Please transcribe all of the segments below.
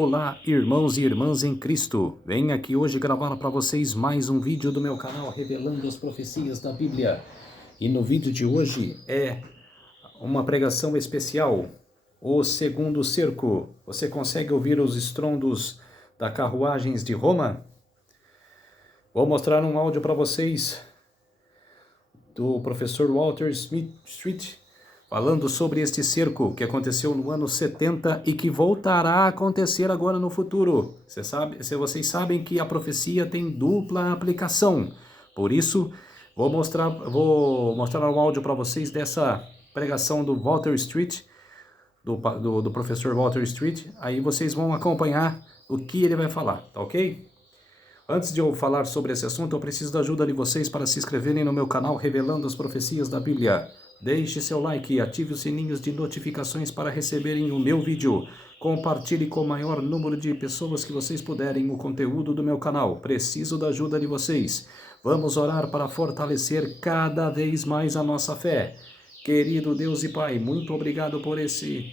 Olá, irmãos e irmãs em Cristo. Venho aqui hoje gravar para vocês mais um vídeo do meu canal revelando as profecias da Bíblia. E no vídeo de hoje é uma pregação especial, o segundo cerco. Você consegue ouvir os estrondos das carruagens de Roma? Vou mostrar um áudio para vocês do professor Walter Street, falando sobre este cerco que aconteceu no ano 70 e que voltará a acontecer agora no futuro. Vocês sabem que a profecia tem dupla aplicação. Por isso, vou mostrar um áudio para vocês dessa pregação do Walter Street, do professor Walter Street. Aí vocês vão acompanhar o que ele vai falar, tá ok? Antes de eu falar sobre esse assunto, eu preciso da ajuda de vocês para se inscreverem no meu canal Revelando as Profecias da Bíblia. Deixe seu like e ative os sininhos de notificações para receberem o meu vídeo. Compartilhe com o maior número de pessoas que vocês puderem o conteúdo do meu canal. Preciso da ajuda de vocês. Vamos orar para fortalecer cada vez mais a nossa fé. Querido Deus e Pai, muito obrigado por esse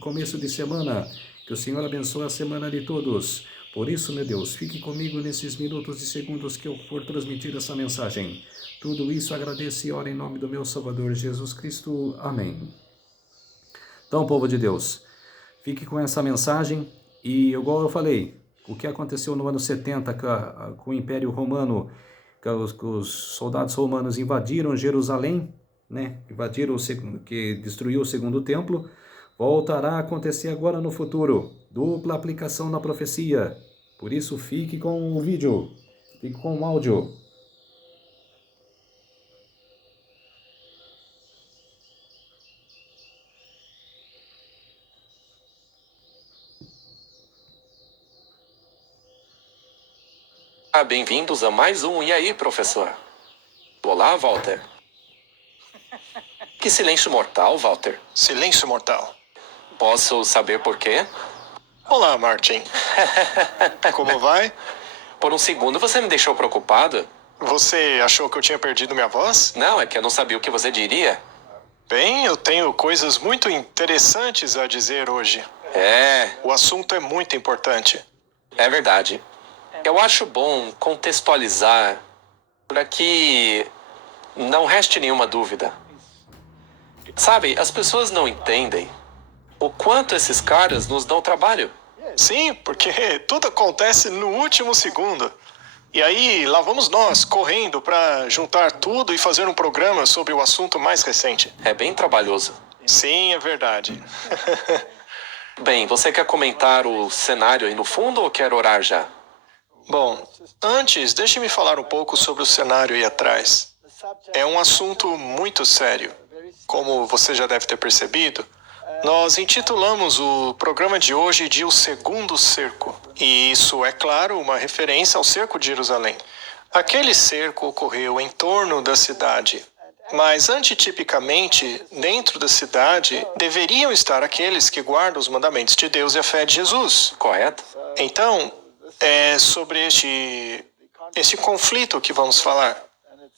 começo de semana. Que o Senhor abençoe a semana de todos. Por isso, meu Deus, fique comigo nesses minutos e segundos que eu for transmitir essa mensagem. Tudo isso agradeço e oro em nome do meu Salvador Jesus Cristo. Amém. Então, povo de Deus, fique com essa mensagem e, igual eu falei, o que aconteceu no ano 70 com o Império Romano, que os soldados romanos invadiram Jerusalém, né? Que destruiu o segundo templo, voltará a acontecer agora no futuro. Dupla aplicação na profecia. Por isso, fique com o vídeo. Fique com o áudio. Bem-vindos a mais um E aí, professor? Olá, Walter. Que silêncio mortal, Walter. Silêncio mortal. Posso saber por quê? Olá, Martin. Como vai? Por um segundo você me deixou preocupado. Você achou que eu tinha perdido minha voz? Não, é que eu não sabia o que você diria. Bem, eu tenho coisas muito interessantes a dizer hoje. O assunto é muito importante. É verdade. Eu acho bom contextualizar para que não reste nenhuma dúvida. Sabe, as pessoas não entendem o quanto esses caras nos dão trabalho. Sim, porque tudo acontece no último segundo. E aí, lá vamos nós, correndo para juntar tudo e fazer um programa sobre o assunto mais recente. É bem trabalhoso. Sim, é verdade. Bem, você quer comentar o cenário aí no fundo ou quer orar já? Bom, antes, deixe-me falar um pouco sobre o cenário aí atrás. É um assunto muito sério. Como você já deve ter percebido, nós intitulamos o programa de hoje de O Segundo Cerco. E isso é, claro, uma referência ao cerco de Jerusalém. Aquele cerco ocorreu em torno da cidade. Mas, antitipicamente, dentro da cidade, deveriam estar aqueles que guardam os mandamentos de Deus e a fé de Jesus. Correto? Então, é sobre este conflito que vamos falar.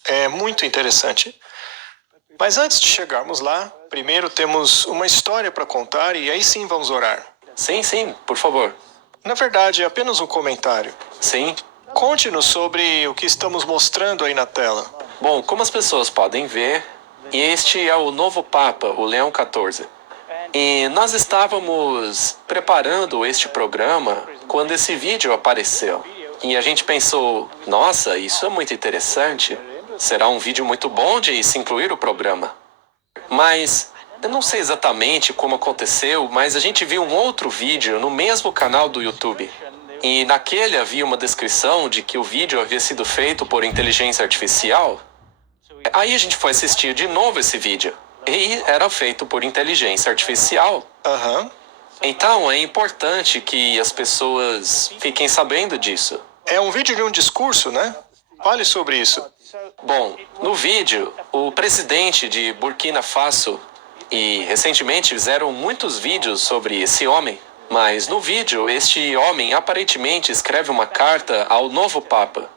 É muito interessante. Mas antes de chegarmos lá, primeiro temos uma história para contar e aí sim vamos orar. Sim, por favor. Na verdade, é apenas um comentário. Sim. Conte-nos sobre o que estamos mostrando aí na tela. Bom, como as pessoas podem ver, este é o novo Papa, o Leão XIV. E nós estávamos preparando este programa quando esse vídeo apareceu. E a gente pensou, nossa, isso é muito interessante. Será um vídeo muito bom de se incluir o programa. Mas eu não sei exatamente como aconteceu, mas a gente viu um outro vídeo no mesmo canal do YouTube. E naquele havia uma descrição de que o vídeo havia sido feito por inteligência artificial. Aí a gente foi assistir de novo esse vídeo. E era feito por inteligência artificial. Então é importante que as pessoas fiquem sabendo disso. É um vídeo de um discurso, né? Fale sobre isso. Bom, no vídeo, o presidente de Burkina Faso, e recentemente fizeram muitos vídeos sobre esse homem, mas no vídeo este homem aparentemente escreve uma carta ao novo Papa.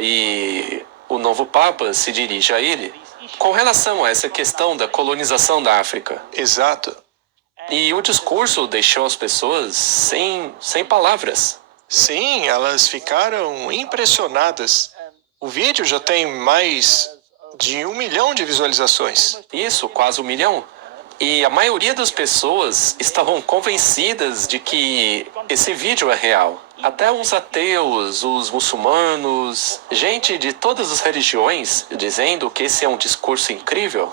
E o novo Papa se dirige a ele com relação a essa questão da colonização da África. Exato. E o discurso deixou as pessoas sem palavras. Sim, elas ficaram impressionadas. O vídeo já tem mais de 1 milhão de visualizações. Isso, quase 1 milhão. E a maioria das pessoas estavam convencidas de que esse vídeo é real. Até os ateus, os muçulmanos, gente de todas as religiões dizendo que esse é um discurso incrível.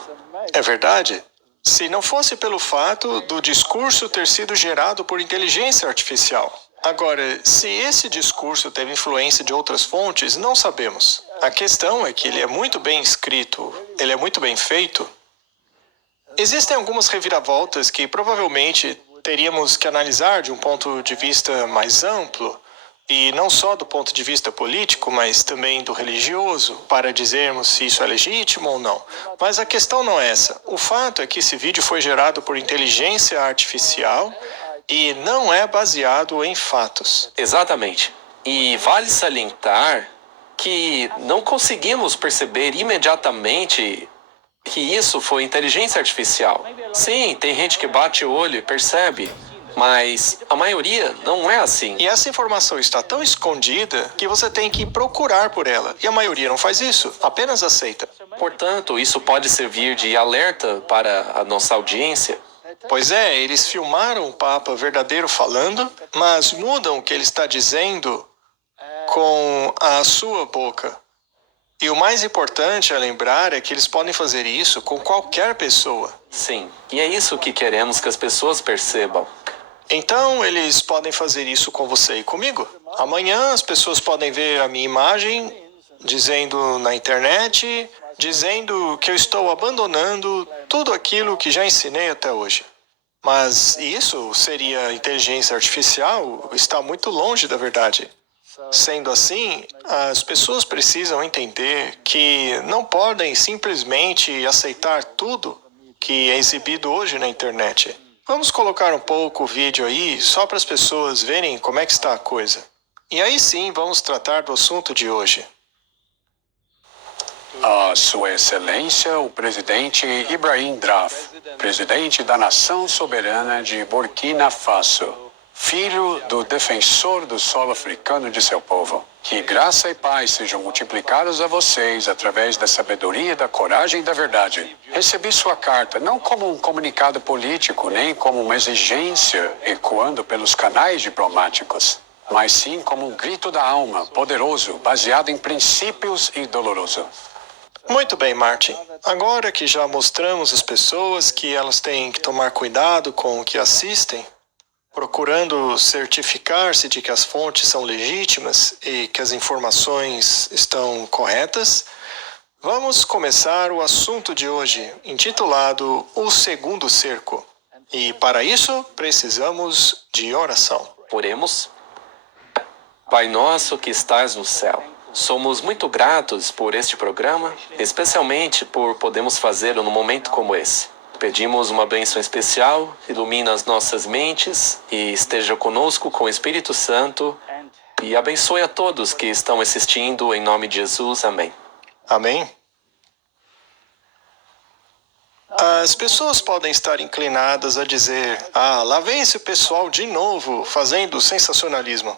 É verdade? Se não fosse pelo fato do discurso ter sido gerado por inteligência artificial. Agora, se esse discurso teve influência de outras fontes, não sabemos. A questão é que ele é muito bem escrito, ele é muito bem feito. Existem algumas reviravoltas que provavelmente teríamos que analisar de um ponto de vista mais amplo, e não só do ponto de vista político, mas também do religioso, para dizermos se isso é legítimo ou não. Mas a questão não é essa. O fato é que esse vídeo foi gerado por inteligência artificial e não é baseado em fatos. Exatamente. E vale salientar que não conseguimos perceber imediatamente que isso foi inteligência artificial. Sim, tem gente que bate o olho e percebe, mas a maioria não é assim. E essa informação está tão escondida que você tem que procurar por ela. E a maioria não faz isso, apenas aceita. Portanto, isso pode servir de alerta para a nossa audiência. Pois é, eles filmaram o Papa verdadeiro falando, mas mudam o que ele está dizendo com a sua boca. E o mais importante a lembrar é que eles podem fazer isso com qualquer pessoa. Sim, e é isso que queremos que as pessoas percebam. Então, eles podem fazer isso com você e comigo. Amanhã as pessoas podem ver a minha imagem dizendo na internet, dizendo que eu estou abandonando tudo aquilo que já ensinei até hoje. Mas isso seria inteligência artificial? Está muito longe da verdade. Sendo assim, as pessoas precisam entender que não podem simplesmente aceitar tudo que é exibido hoje na internet. Vamos colocar um pouco o vídeo aí, só para as pessoas verem como é que está a coisa. E aí sim, vamos tratar do assunto de hoje. A Sua Excelência, o presidente Ibrahim Draf, presidente da Nação Soberana de Burkina Faso, filho do defensor do solo africano de seu povo. Que graça e paz sejam multiplicados a vocês através da sabedoria, da coragem e da verdade. Recebi sua carta não como um comunicado político, nem como uma exigência ecoando pelos canais diplomáticos, mas sim como um grito da alma, poderoso, baseado em princípios e doloroso. Muito bem, Martin. Agora que já mostramos às pessoas que elas têm que tomar cuidado com o que assistem, procurando certificar-se de que as fontes são legítimas e que as informações estão corretas, vamos começar o assunto de hoje, intitulado O Segundo Cerco. E para isso, precisamos de oração. Oremos. Pai nosso que estás no céu, somos muito gratos por este programa, especialmente por podermos fazê-lo num momento como esse. Pedimos uma bênção especial, ilumina as nossas mentes e esteja conosco com o Espírito Santo e abençoe a todos que estão assistindo em nome de Jesus. Amém. Amém? As pessoas podem estar inclinadas a dizer: lá vem esse pessoal de novo fazendo sensacionalismo.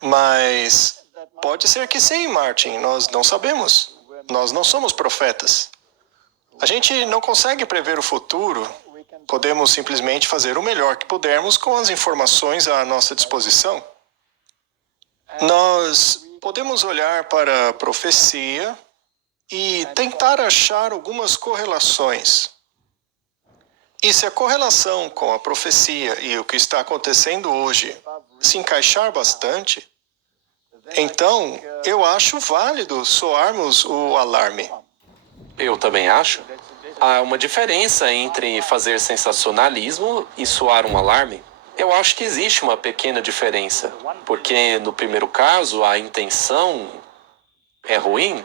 Mas pode ser que sim, Martin, nós não sabemos. Nós não somos profetas. A gente não consegue prever o futuro. Podemos simplesmente fazer o melhor que pudermos com as informações à nossa disposição. Nós podemos olhar para a profecia e tentar achar algumas correlações. E se a correlação com a profecia e o que está acontecendo hoje se encaixar bastante, então eu acho válido soarmos o alarme. Eu também acho. Há uma diferença entre fazer sensacionalismo e soar um alarme. Eu acho que existe uma pequena diferença, porque no primeiro caso a intenção é ruim,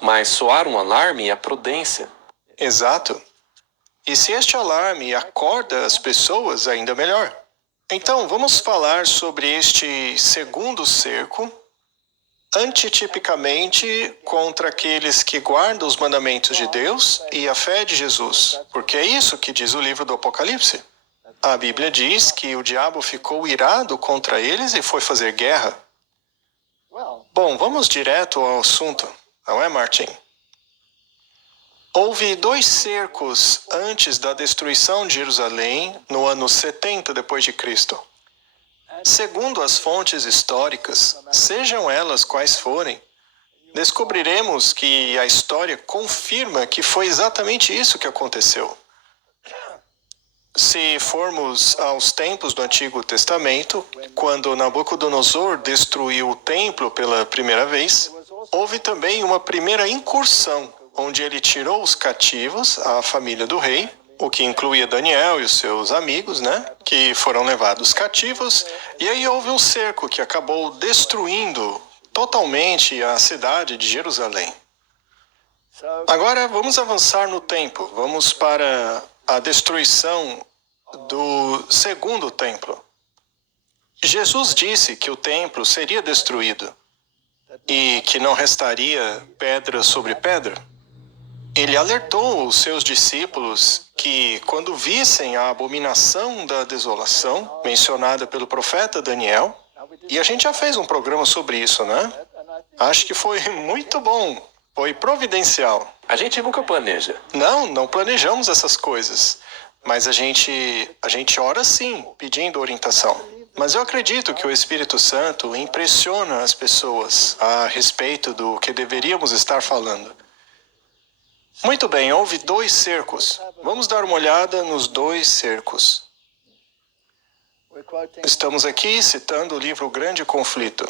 mas soar um alarme é prudência. Exato. E se este alarme acorda as pessoas, ainda melhor. Então, vamos falar sobre este segundo cerco antitipicamente contra aqueles que guardam os mandamentos de Deus e a fé de Jesus, porque é isso que diz o livro do Apocalipse. A Bíblia diz que o diabo ficou irado contra eles e foi fazer guerra. Bom, vamos direto ao assunto, não é, Martin? Houve 2 cercos antes da destruição de Jerusalém, no ano 70 depois de Cristo. Segundo as fontes históricas, sejam elas quais forem, descobriremos que a história confirma que foi exatamente isso que aconteceu. Se formos aos tempos do Antigo Testamento, quando Nabucodonosor destruiu o templo pela primeira vez, houve também uma primeira incursão, onde ele tirou os cativos, a família do rei, o que incluía Daniel e os seus amigos, que foram levados cativos, e aí houve um cerco que acabou destruindo totalmente a cidade de Jerusalém. Agora vamos avançar no tempo, vamos para a destruição do segundo templo. Jesus disse que o templo seria destruído e que não restaria pedra sobre pedra. Ele alertou os seus discípulos que, quando vissem a abominação da desolação, mencionada pelo profeta Daniel, e a gente já fez um programa sobre isso, Acho que foi muito bom, foi providencial. A gente nunca planeja. Não planejamos essas coisas, mas a gente ora sim, pedindo orientação. Mas eu acredito que o Espírito Santo impressiona as pessoas a respeito do que deveríamos estar falando. Muito bem, houve 2 cercos. Vamos dar uma olhada nos 2 cercos. Estamos aqui citando o livro O Grande Conflito.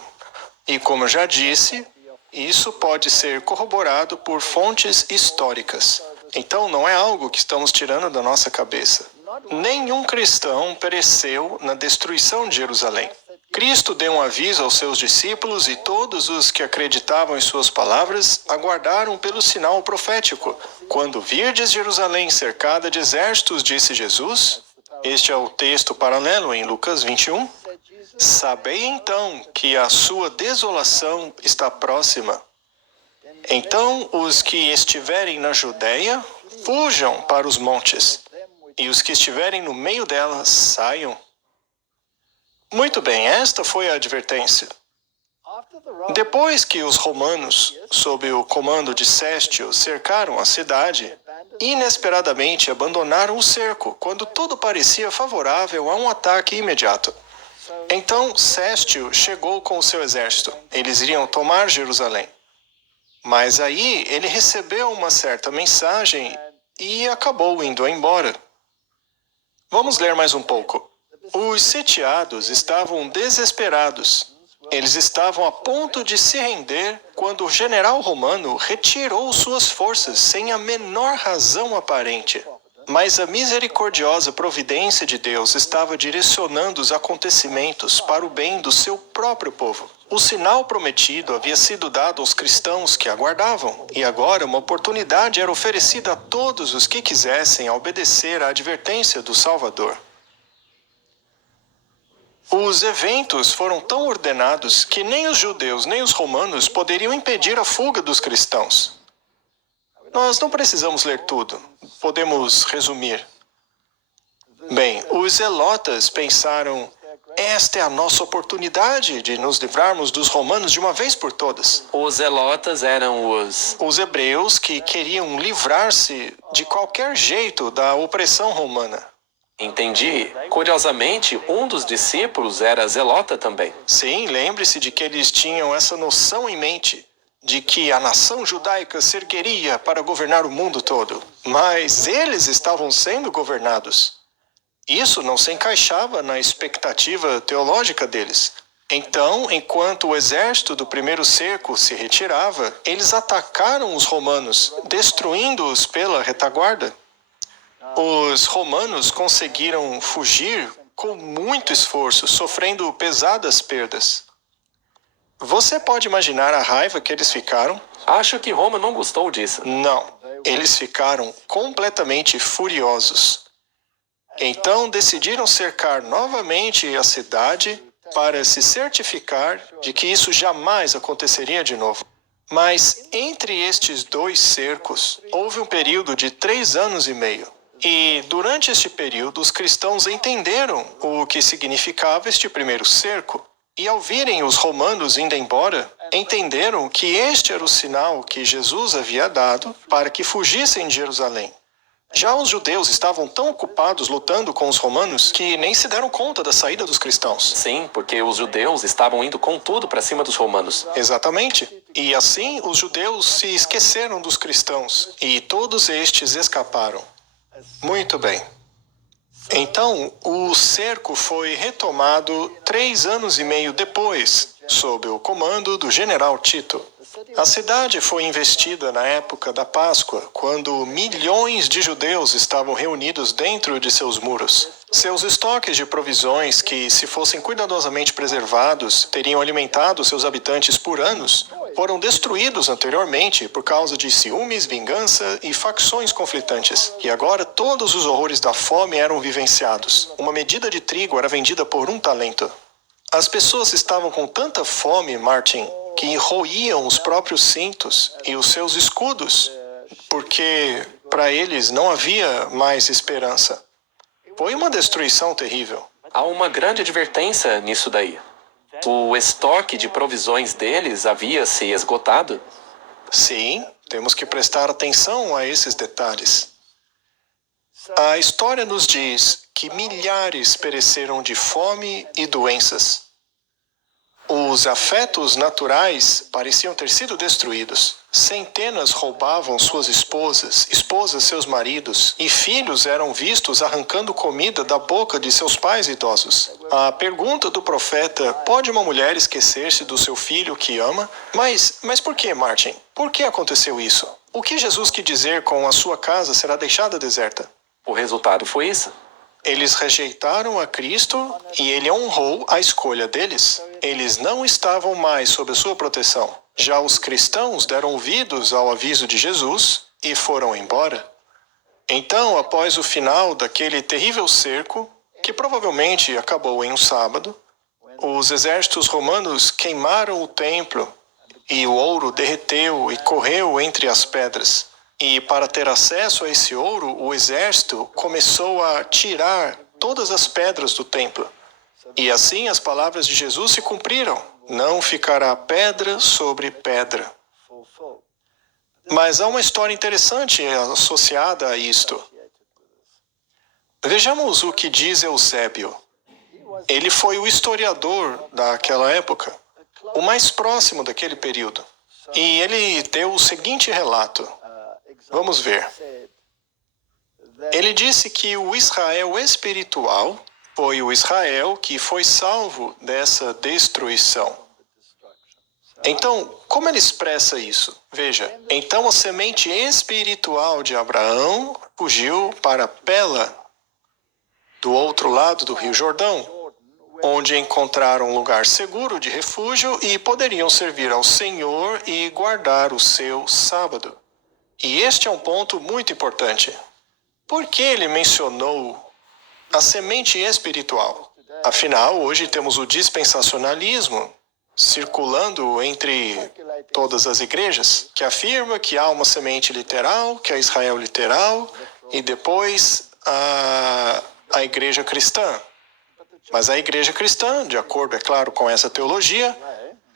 E como eu já disse, isso pode ser corroborado por fontes históricas. Então não é algo que estamos tirando da nossa cabeça. Nenhum cristão pereceu na destruição de Jerusalém. Cristo deu um aviso aos seus discípulos e todos os que acreditavam em suas palavras aguardaram pelo sinal profético. Quando virdes Jerusalém cercada de exércitos, disse Jesus, este é o texto paralelo em Lucas 21, sabei então que a sua desolação está próxima. Então os que estiverem na Judéia, fujam para os montes, e os que estiverem no meio dela, saiam. Muito bem, esta foi a advertência. Depois que os romanos, sob o comando de Séstio, cercaram a cidade, inesperadamente abandonaram o cerco, quando tudo parecia favorável a um ataque imediato. Então Séstio chegou com o seu exército. Eles iriam tomar Jerusalém. Mas aí ele recebeu uma certa mensagem e acabou indo embora. Vamos ler mais um pouco. Os sitiados estavam desesperados. Eles estavam a ponto de se render quando o general romano retirou suas forças sem a menor razão aparente. Mas a misericordiosa providência de Deus estava direcionando os acontecimentos para o bem do seu próprio povo. O sinal prometido havia sido dado aos cristãos que aguardavam, e agora uma oportunidade era oferecida a todos os que quisessem obedecer à advertência do Salvador. Os eventos foram tão ordenados que nem os judeus nem os romanos poderiam impedir a fuga dos cristãos. Nós não precisamos ler tudo, podemos resumir. Bem, os zelotas pensaram, esta é a nossa oportunidade de nos livrarmos dos romanos de uma vez por todas. Os zelotas eram os hebreus que queriam livrar-se de qualquer jeito da opressão romana. Entendi. Curiosamente, um dos discípulos era zelota também. Sim, lembre-se de que eles tinham essa noção em mente, de que a nação judaica se ergueria para governar o mundo todo. Mas eles estavam sendo governados. Isso não se encaixava na expectativa teológica deles. Então, enquanto o exército do primeiro cerco se retirava, eles atacaram os romanos, destruindo-os pela retaguarda. Os romanos conseguiram fugir com muito esforço, sofrendo pesadas perdas. Você pode imaginar a raiva que eles ficaram? Acho que Roma não gostou disso. Não, eles ficaram completamente furiosos. Então decidiram cercar novamente a cidade para se certificar de que isso jamais aconteceria de novo. Mas entre estes dois cercos, houve um período de 3 anos e meio. E durante este período, os cristãos entenderam o que significava este primeiro cerco. E ao virem os romanos indo embora, entenderam que este era o sinal que Jesus havia dado para que fugissem de Jerusalém. Já os judeus estavam tão ocupados lutando com os romanos que nem se deram conta da saída dos cristãos. Sim, porque os judeus estavam indo com tudo para cima dos romanos. Exatamente. E assim os judeus se esqueceram dos cristãos e todos estes escaparam. Muito bem. Então, o cerco foi retomado 3 anos e meio depois, sob o comando do general Tito. A cidade foi investida na época da Páscoa, quando milhões de judeus estavam reunidos dentro de seus muros. Seus estoques de provisões, que, se fossem cuidadosamente preservados, teriam alimentado seus habitantes por anos, foram destruídos anteriormente por causa de ciúmes, vingança e facções conflitantes. E agora todos os horrores da fome eram vivenciados. Uma medida de trigo era vendida por 1 talento. As pessoas estavam com tanta fome, Martin, que roíam os próprios cintos e os seus escudos, porque para eles não havia mais esperança. Foi uma destruição terrível. Há uma grande advertência nisso daí. O estoque de provisões deles havia se esgotado. Sim, temos que prestar atenção a esses detalhes. A história nos diz que milhares pereceram de fome e doenças. Os afetos naturais pareciam ter sido destruídos. Centenas roubavam suas esposas, esposas seus maridos, e filhos eram vistos arrancando comida da boca de seus pais idosos. A pergunta do profeta: pode uma mulher esquecer-se do seu filho que ama? Mas por que, Martin? Por que aconteceu isso? O que Jesus quis dizer com a sua casa será deixada deserta? O resultado foi isso. Eles rejeitaram a Cristo e ele honrou a escolha deles. Eles não estavam mais sob a sua proteção. Já os cristãos deram ouvidos ao aviso de Jesus e foram embora. Então, após o final daquele terrível cerco, que provavelmente acabou em um sábado, os exércitos romanos queimaram o templo e o ouro derreteu e correu entre as pedras. E para ter acesso a esse ouro, o exército começou a tirar todas as pedras do templo. E assim as palavras de Jesus se cumpriram: não ficará pedra sobre pedra. Mas há uma história interessante associada a isto. Vejamos o que diz Eusébio. Ele foi o historiador daquela época, o mais próximo daquele período. E ele deu o seguinte relato. Vamos ver. Ele disse que o Israel espiritual foi o Israel que foi salvo dessa destruição. Então, como ele expressa isso? Veja, então a semente espiritual de Abraão fugiu para Pela, do outro lado do Rio Jordão, onde encontraram um lugar seguro de refúgio e poderiam servir ao Senhor e guardar o seu sábado. E este é um ponto muito importante. Por que ele mencionou a semente espiritual? Afinal, hoje temos o dispensacionalismo circulando entre todas as igrejas, que afirma que há uma semente literal, que é Israel literal, e depois a igreja cristã. Mas a igreja cristã, de acordo, é claro, com essa teologia,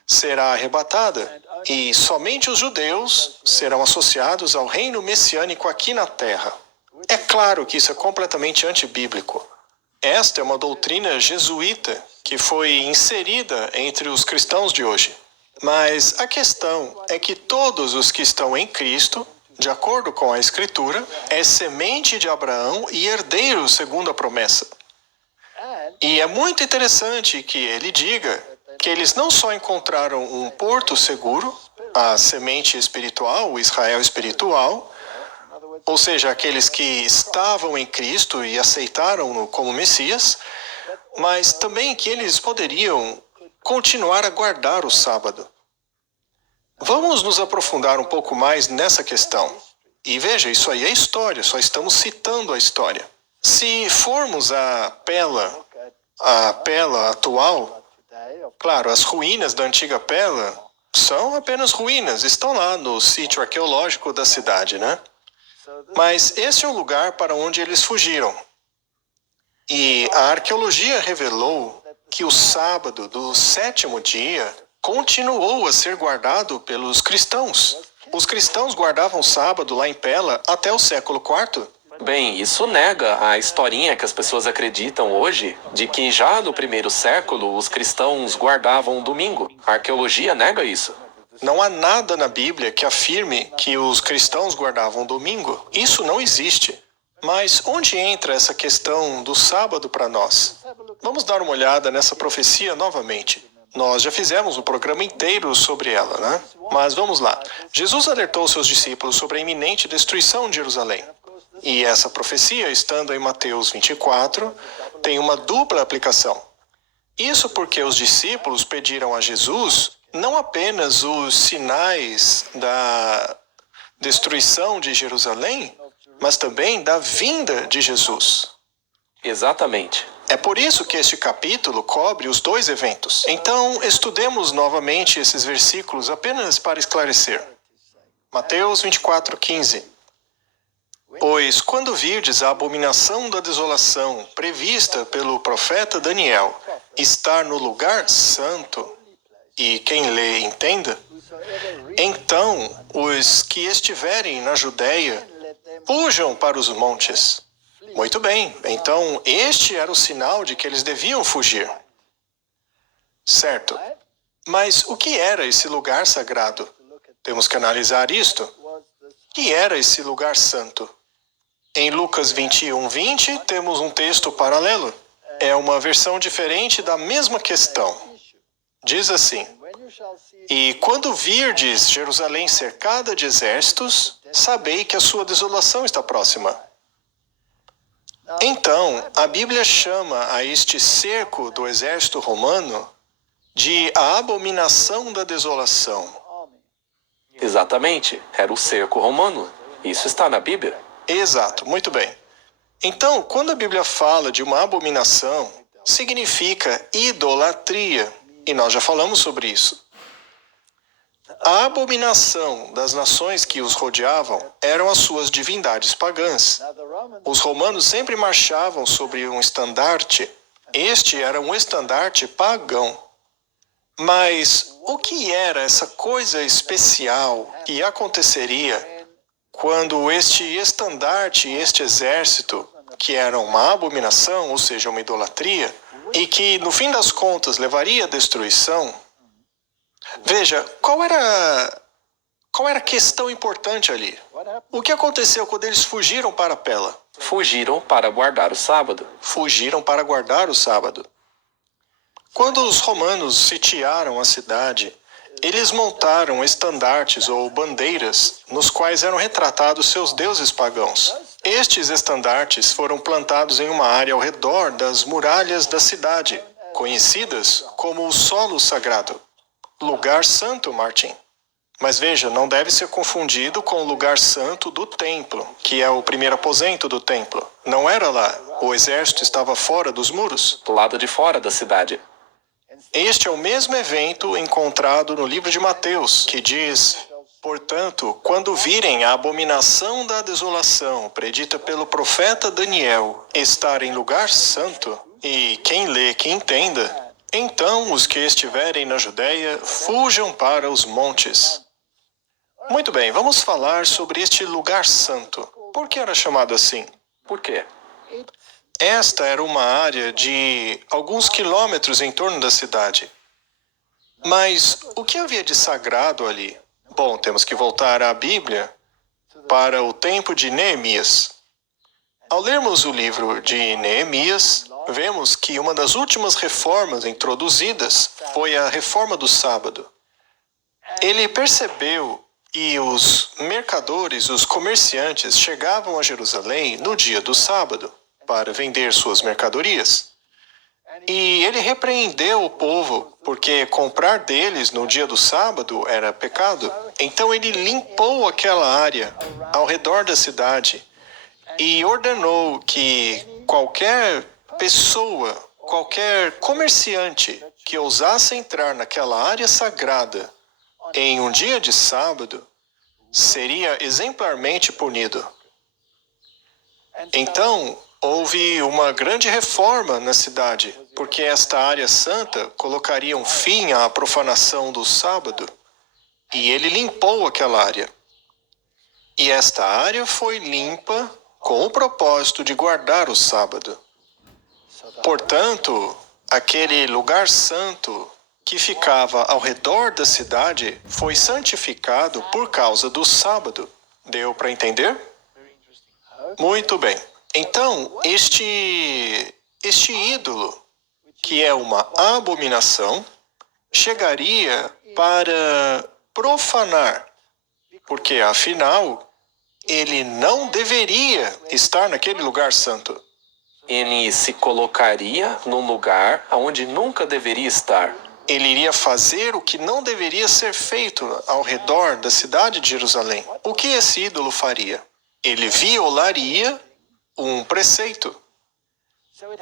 será arrebatada. E somente os judeus serão associados ao reino messiânico aqui na terra. É claro que isso é completamente antibíblico. Esta é uma doutrina jesuíta que foi inserida entre os cristãos de hoje. Mas a questão é que todos os que estão em Cristo, de acordo com a Escritura, é semente de Abraão e herdeiro segundo a promessa. E é muito interessante que ele diga que eles não só encontraram um porto seguro, a semente espiritual, o Israel espiritual, ou seja, aqueles que estavam em Cristo e aceitaram-no como Messias, mas também que eles poderiam continuar a guardar o sábado. Vamos nos aprofundar um pouco mais nessa questão. E veja, isso aí é história, só estamos citando a história. Se formos a Pela atual, Claro, as ruínas da antiga Pela são apenas ruínas, estão lá no sítio arqueológico da cidade, né? Mas esse é o lugar para onde eles fugiram. E a arqueologia revelou que o sábado do 7º dia continuou a ser guardado pelos cristãos. Os cristãos guardavam o sábado lá em Pela até o século IV. Bem, isso nega a historinha que as pessoas acreditam hoje de que já no 1º século os cristãos guardavam o domingo. A arqueologia nega isso. Não há nada na Bíblia que afirme que os cristãos guardavam o domingo. Isso não existe. Mas onde entra essa questão do sábado para nós? Vamos dar uma olhada nessa profecia novamente. Nós já fizemos um programa inteiro sobre ela, né? Mas vamos lá. Jesus alertou seus discípulos sobre a iminente destruição de Jerusalém. E essa profecia, estando em Mateus 24, tem uma dupla aplicação. Isso porque os discípulos pediram a Jesus não apenas os sinais da destruição de Jerusalém, mas também da vinda de Jesus. Exatamente. É por isso que este capítulo cobre os dois eventos. Então, estudemos novamente esses versículos apenas para esclarecer. Mateus 24:15. Pois quando virdes a abominação da desolação prevista pelo profeta Daniel estar no lugar santo, e quem lê entenda, então os que estiverem na Judéia fujam para os montes. Muito bem, então este era o sinal de que eles deviam fugir. Certo. Mas o que era esse lugar sagrado? Temos que analisar isto. O que era esse lugar santo? Em Lucas 21:20 temos um texto paralelo. É uma versão diferente da mesma questão. Diz assim: E quando virdes Jerusalém cercada de exércitos, sabei que a sua desolação está próxima. Então, a Bíblia chama a este cerco do exército romano de a abominação da desolação. Exatamente. Era o cerco romano. Isso está na Bíblia. Exato, muito bem. Então, quando a Bíblia fala de uma abominação, significa idolatria. E nós já falamos sobre isso. A abominação das nações que os rodeavam eram as suas divindades pagãs. Os romanos sempre marchavam sobre um estandarte. Este era um estandarte pagão. Mas o que era essa coisa especial que aconteceria quando este estandarte, este exército, que era uma abominação, ou seja, uma idolatria, e que no fim das contas levaria à destruição? Veja, qual era a questão importante ali? O que aconteceu quando eles fugiram para Pela? Fugiram para guardar o sábado. Fugiram para guardar o sábado. Quando os romanos sitiaram a cidade, eles montaram estandartes ou bandeiras nos quais eram retratados seus deuses pagãos. Estes estandartes foram plantados em uma área ao redor das muralhas da cidade, conhecidas como o solo sagrado. Lugar santo, Martin. Mas veja, não deve ser confundido com o lugar santo do templo, que é o primeiro aposento do templo. Não era lá. O exército estava fora dos muros. Do lado de fora da cidade. Este é o mesmo evento encontrado no livro de Mateus, que diz: Portanto, quando virem a abominação da desolação predita pelo profeta Daniel estar em lugar santo, e quem lê que entenda, então os que estiverem na Judéia fujam para os montes. Muito bem, vamos falar sobre este lugar santo. Por que era chamado assim? Por quê? Esta era uma área de alguns quilômetros em torno da cidade. Mas o que havia de sagrado ali? Bom, temos que voltar à Bíblia para o tempo de Neemias. Ao lermos o livro de Neemias, vemos que uma das últimas reformas introduzidas foi a reforma do sábado. Ele percebeu que os mercadores, os comerciantes, chegavam a Jerusalém no dia do sábado para vender suas mercadorias. E ele repreendeu o povo, porque comprar deles no dia do sábado era pecado. Então ele limpou aquela área ao redor da cidade e ordenou que qualquer pessoa, qualquer comerciante que ousasse entrar naquela área sagrada em um dia de sábado seria exemplarmente punido. Então, houve uma grande reforma na cidade, porque esta área santa colocaria um fim à profanação do sábado, e ele limpou aquela área. E esta área foi limpa com o propósito de guardar o sábado. Portanto, aquele lugar santo que ficava ao redor da cidade foi santificado por causa do sábado. Deu para entender? Muito bem. Então, este ídolo, que é uma abominação, chegaria para profanar, porque afinal, ele não deveria estar naquele lugar santo. Ele se colocaria num lugar onde nunca deveria estar. Ele iria fazer o que não deveria ser feito ao redor da cidade de Jerusalém. O que esse ídolo faria? Ele violaria um preceito.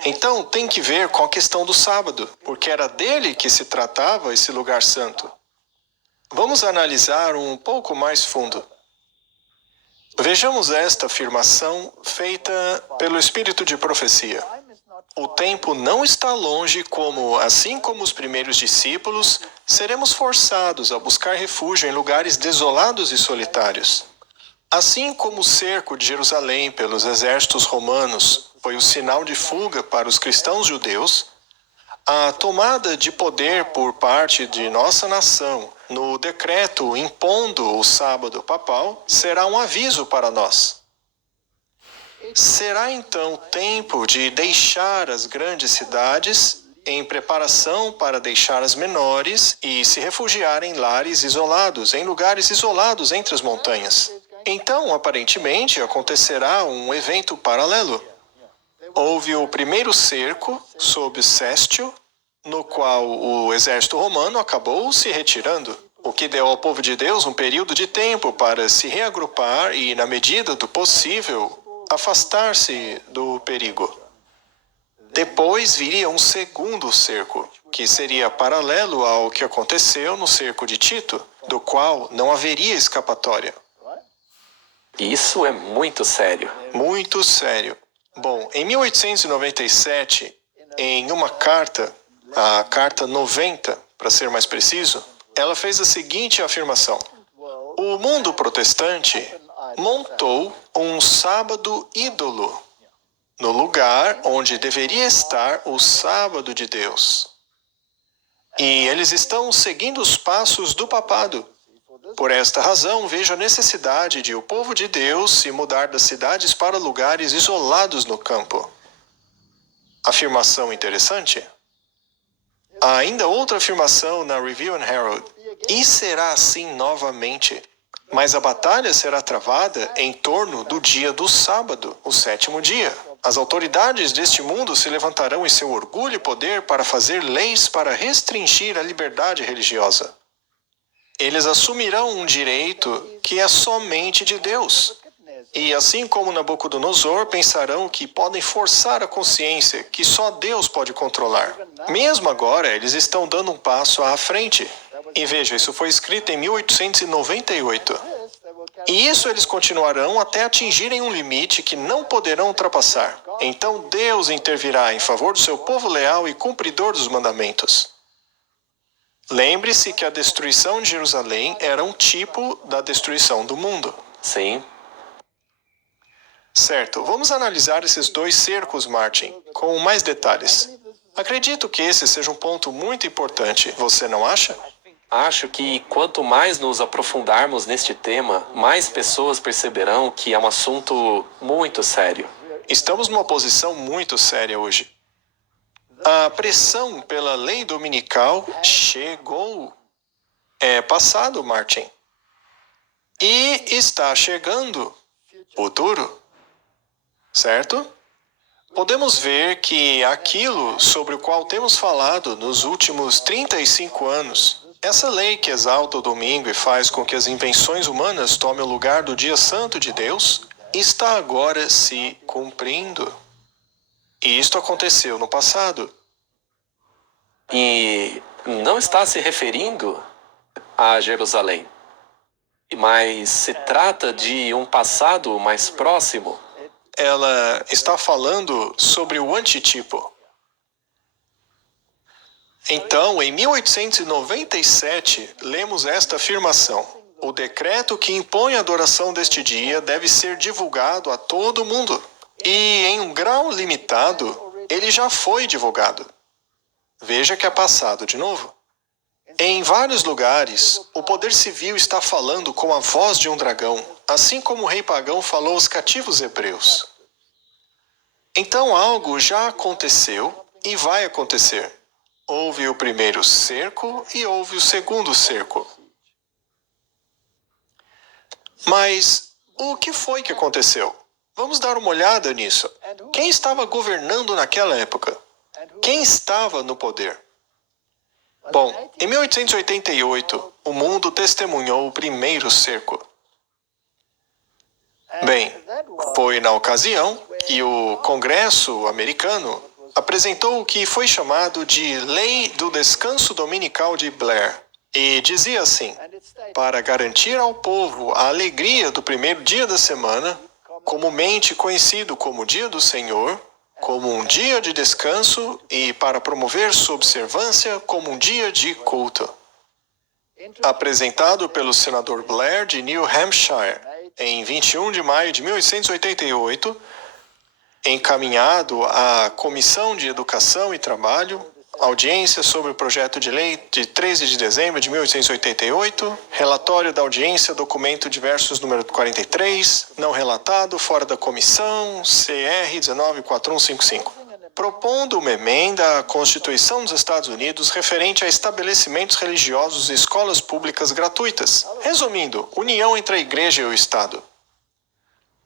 Então, tem que ver com a questão do sábado, porque era dele que se tratava esse lugar santo. Vamos analisar um pouco mais fundo. Vejamos esta afirmação feita pelo Espírito de profecia. O tempo não está longe como, assim como os primeiros discípulos, seremos forçados a buscar refúgio em lugares desolados e solitários. Assim como o cerco de Jerusalém pelos exércitos romanos foi o sinal de fuga para os cristãos judeus, a tomada de poder por parte de nossa nação no decreto impondo o sábado papal será um aviso para nós. Será então tempo de deixar as grandes cidades em preparação para deixar as menores e se refugiar em lares isolados, em lugares isolados entre as montanhas. Então, aparentemente, acontecerá um evento paralelo. Houve o primeiro cerco sob Céstio, no qual o exército romano acabou se retirando, o que deu ao povo de Deus um período de tempo para se reagrupar e, na medida do possível, afastar-se do perigo. Depois viria um segundo cerco, que seria paralelo ao que aconteceu no cerco de Tito, do qual não haveria escapatória. Isso é muito sério. Muito sério. Bom, em 1897, em uma carta, a carta 90, para ser mais preciso, ela fez a seguinte afirmação: o mundo protestante montou um sábado ídolo no lugar onde deveria estar o sábado de Deus. E eles estão seguindo os passos do papado. Por esta razão, vejo a necessidade de o povo de Deus se mudar das cidades para lugares isolados no campo. Afirmação interessante? Há ainda outra afirmação na Review and Herald. E será assim novamente. Mas a batalha será travada em torno do dia do sábado, o sétimo dia. As autoridades deste mundo se levantarão em seu orgulho e poder para fazer leis para restringir a liberdade religiosa. Eles assumirão um direito que é somente de Deus. E assim como Nabucodonosor, pensarão que podem forçar a consciência que só Deus pode controlar. Mesmo agora, eles estão dando um passo à frente. E veja, isso foi escrito em 1898. E isso eles continuarão até atingirem um limite que não poderão ultrapassar. Então Deus intervirá em favor do seu povo leal e cumpridor dos mandamentos. Lembre-se que a destruição de Jerusalém era um tipo da destruição do mundo. Sim. Certo, vamos analisar esses dois cercos, Martin, com mais detalhes. Acredito que esse seja um ponto muito importante, você não acha? Acho que quanto mais nos aprofundarmos neste tema, mais pessoas perceberão que é um assunto muito sério. Estamos numa posição muito séria hoje. A pressão pela lei dominical chegou. É passado, Martin. E está chegando futuro. Certo? Podemos ver que aquilo sobre o qual temos falado nos últimos 35 anos, essa lei que exalta o domingo e faz com que as invenções humanas tomem o lugar do dia santo de Deus, está agora se cumprindo. E isto aconteceu no passado. E não está se referindo a Jerusalém, mas se trata de um passado mais próximo. Ela está falando sobre o antitipo. Então, em 1897, lemos esta afirmação: o decreto que impõe a adoração deste dia deve ser divulgado a todo mundo. E em um grau limitado, ele já foi divulgado. Veja que é passado de novo. Em vários lugares, o poder civil está falando com a voz de um dragão, assim como o rei pagão falou aos cativos hebreus. Então algo já aconteceu e vai acontecer. Houve o primeiro cerco e houve o segundo cerco. Mas o que foi que aconteceu? Vamos dar uma olhada nisso. Quem estava governando naquela época? Quem estava no poder? Bom, em 1888, o mundo testemunhou o primeiro cerco. Bem, foi na ocasião que o Congresso americano apresentou o que foi chamado de Lei do Descanso Dominical de Blair. E dizia assim: para garantir ao povo a alegria do primeiro dia da semana, comumente conhecido como Dia do Senhor, como um dia de descanso e para promover sua observância como um dia de culto. Apresentado pelo senador Blair de New Hampshire em 21 de maio de 1888, encaminhado à Comissão de Educação e Trabalho, audiência sobre o projeto de lei de 13 de dezembro de 1888, relatório da audiência, documento diversos número 43, não relatado, fora da comissão, CR 194155. Propondo uma emenda à Constituição dos Estados Unidos referente a estabelecimentos religiosos e escolas públicas gratuitas. Resumindo, união entre a igreja e o Estado.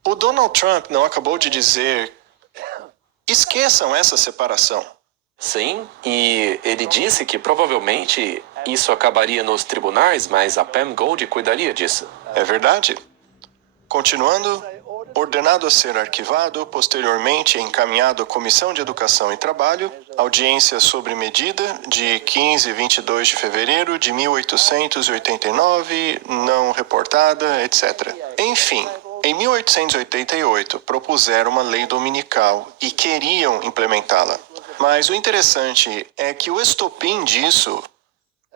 O Donald Trump não acabou de dizer: esqueçam essa separação. Sim, e ele disse que provavelmente isso acabaria nos tribunais, mas a Pam Gold cuidaria disso. É verdade. Continuando, ordenado a ser arquivado, posteriormente encaminhado à Comissão de Educação e Trabalho, audiência sobre medida de 15 e 22 de fevereiro de 1889, não reportada, etc. Enfim, em 1888 propuseram uma lei dominical e queriam implementá-la. Mas o interessante é que o estopim disso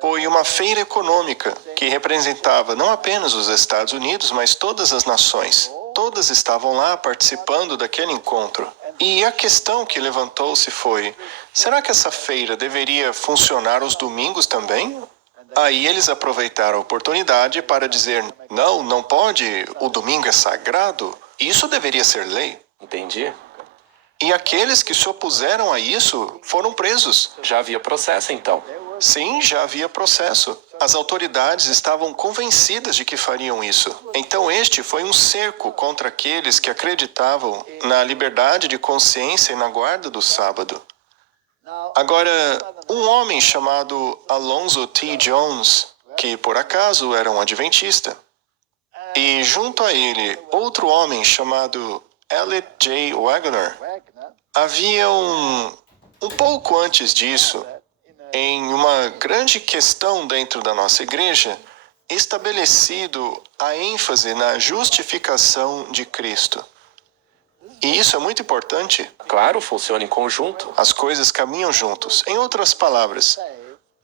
foi uma feira econômica que representava não apenas os Estados Unidos, mas todas as nações. Todas estavam lá participando daquele encontro. E a questão que levantou-se foi: será que essa feira deveria funcionar aos domingos também? Aí eles aproveitaram a oportunidade para dizer: não, não pode, o domingo é sagrado, isso deveria ser lei. Entendi. E aqueles que se opuseram a isso foram presos. Já havia processo, então. Sim, já havia processo. As autoridades estavam convencidas de que fariam isso. Então este foi um cerco contra aqueles que acreditavam na liberdade de consciência e na guarda do sábado. Agora, um homem chamado Alonzo T. Jones, que por acaso era um adventista, e junto a ele outro homem chamado Elliot J. Wagner, haviam um pouco antes disso, em uma grande questão dentro da nossa igreja, estabelecido a ênfase na justificação de Cristo. E isso é muito importante. Claro, funciona em conjunto. As coisas caminham juntos. Em outras palavras,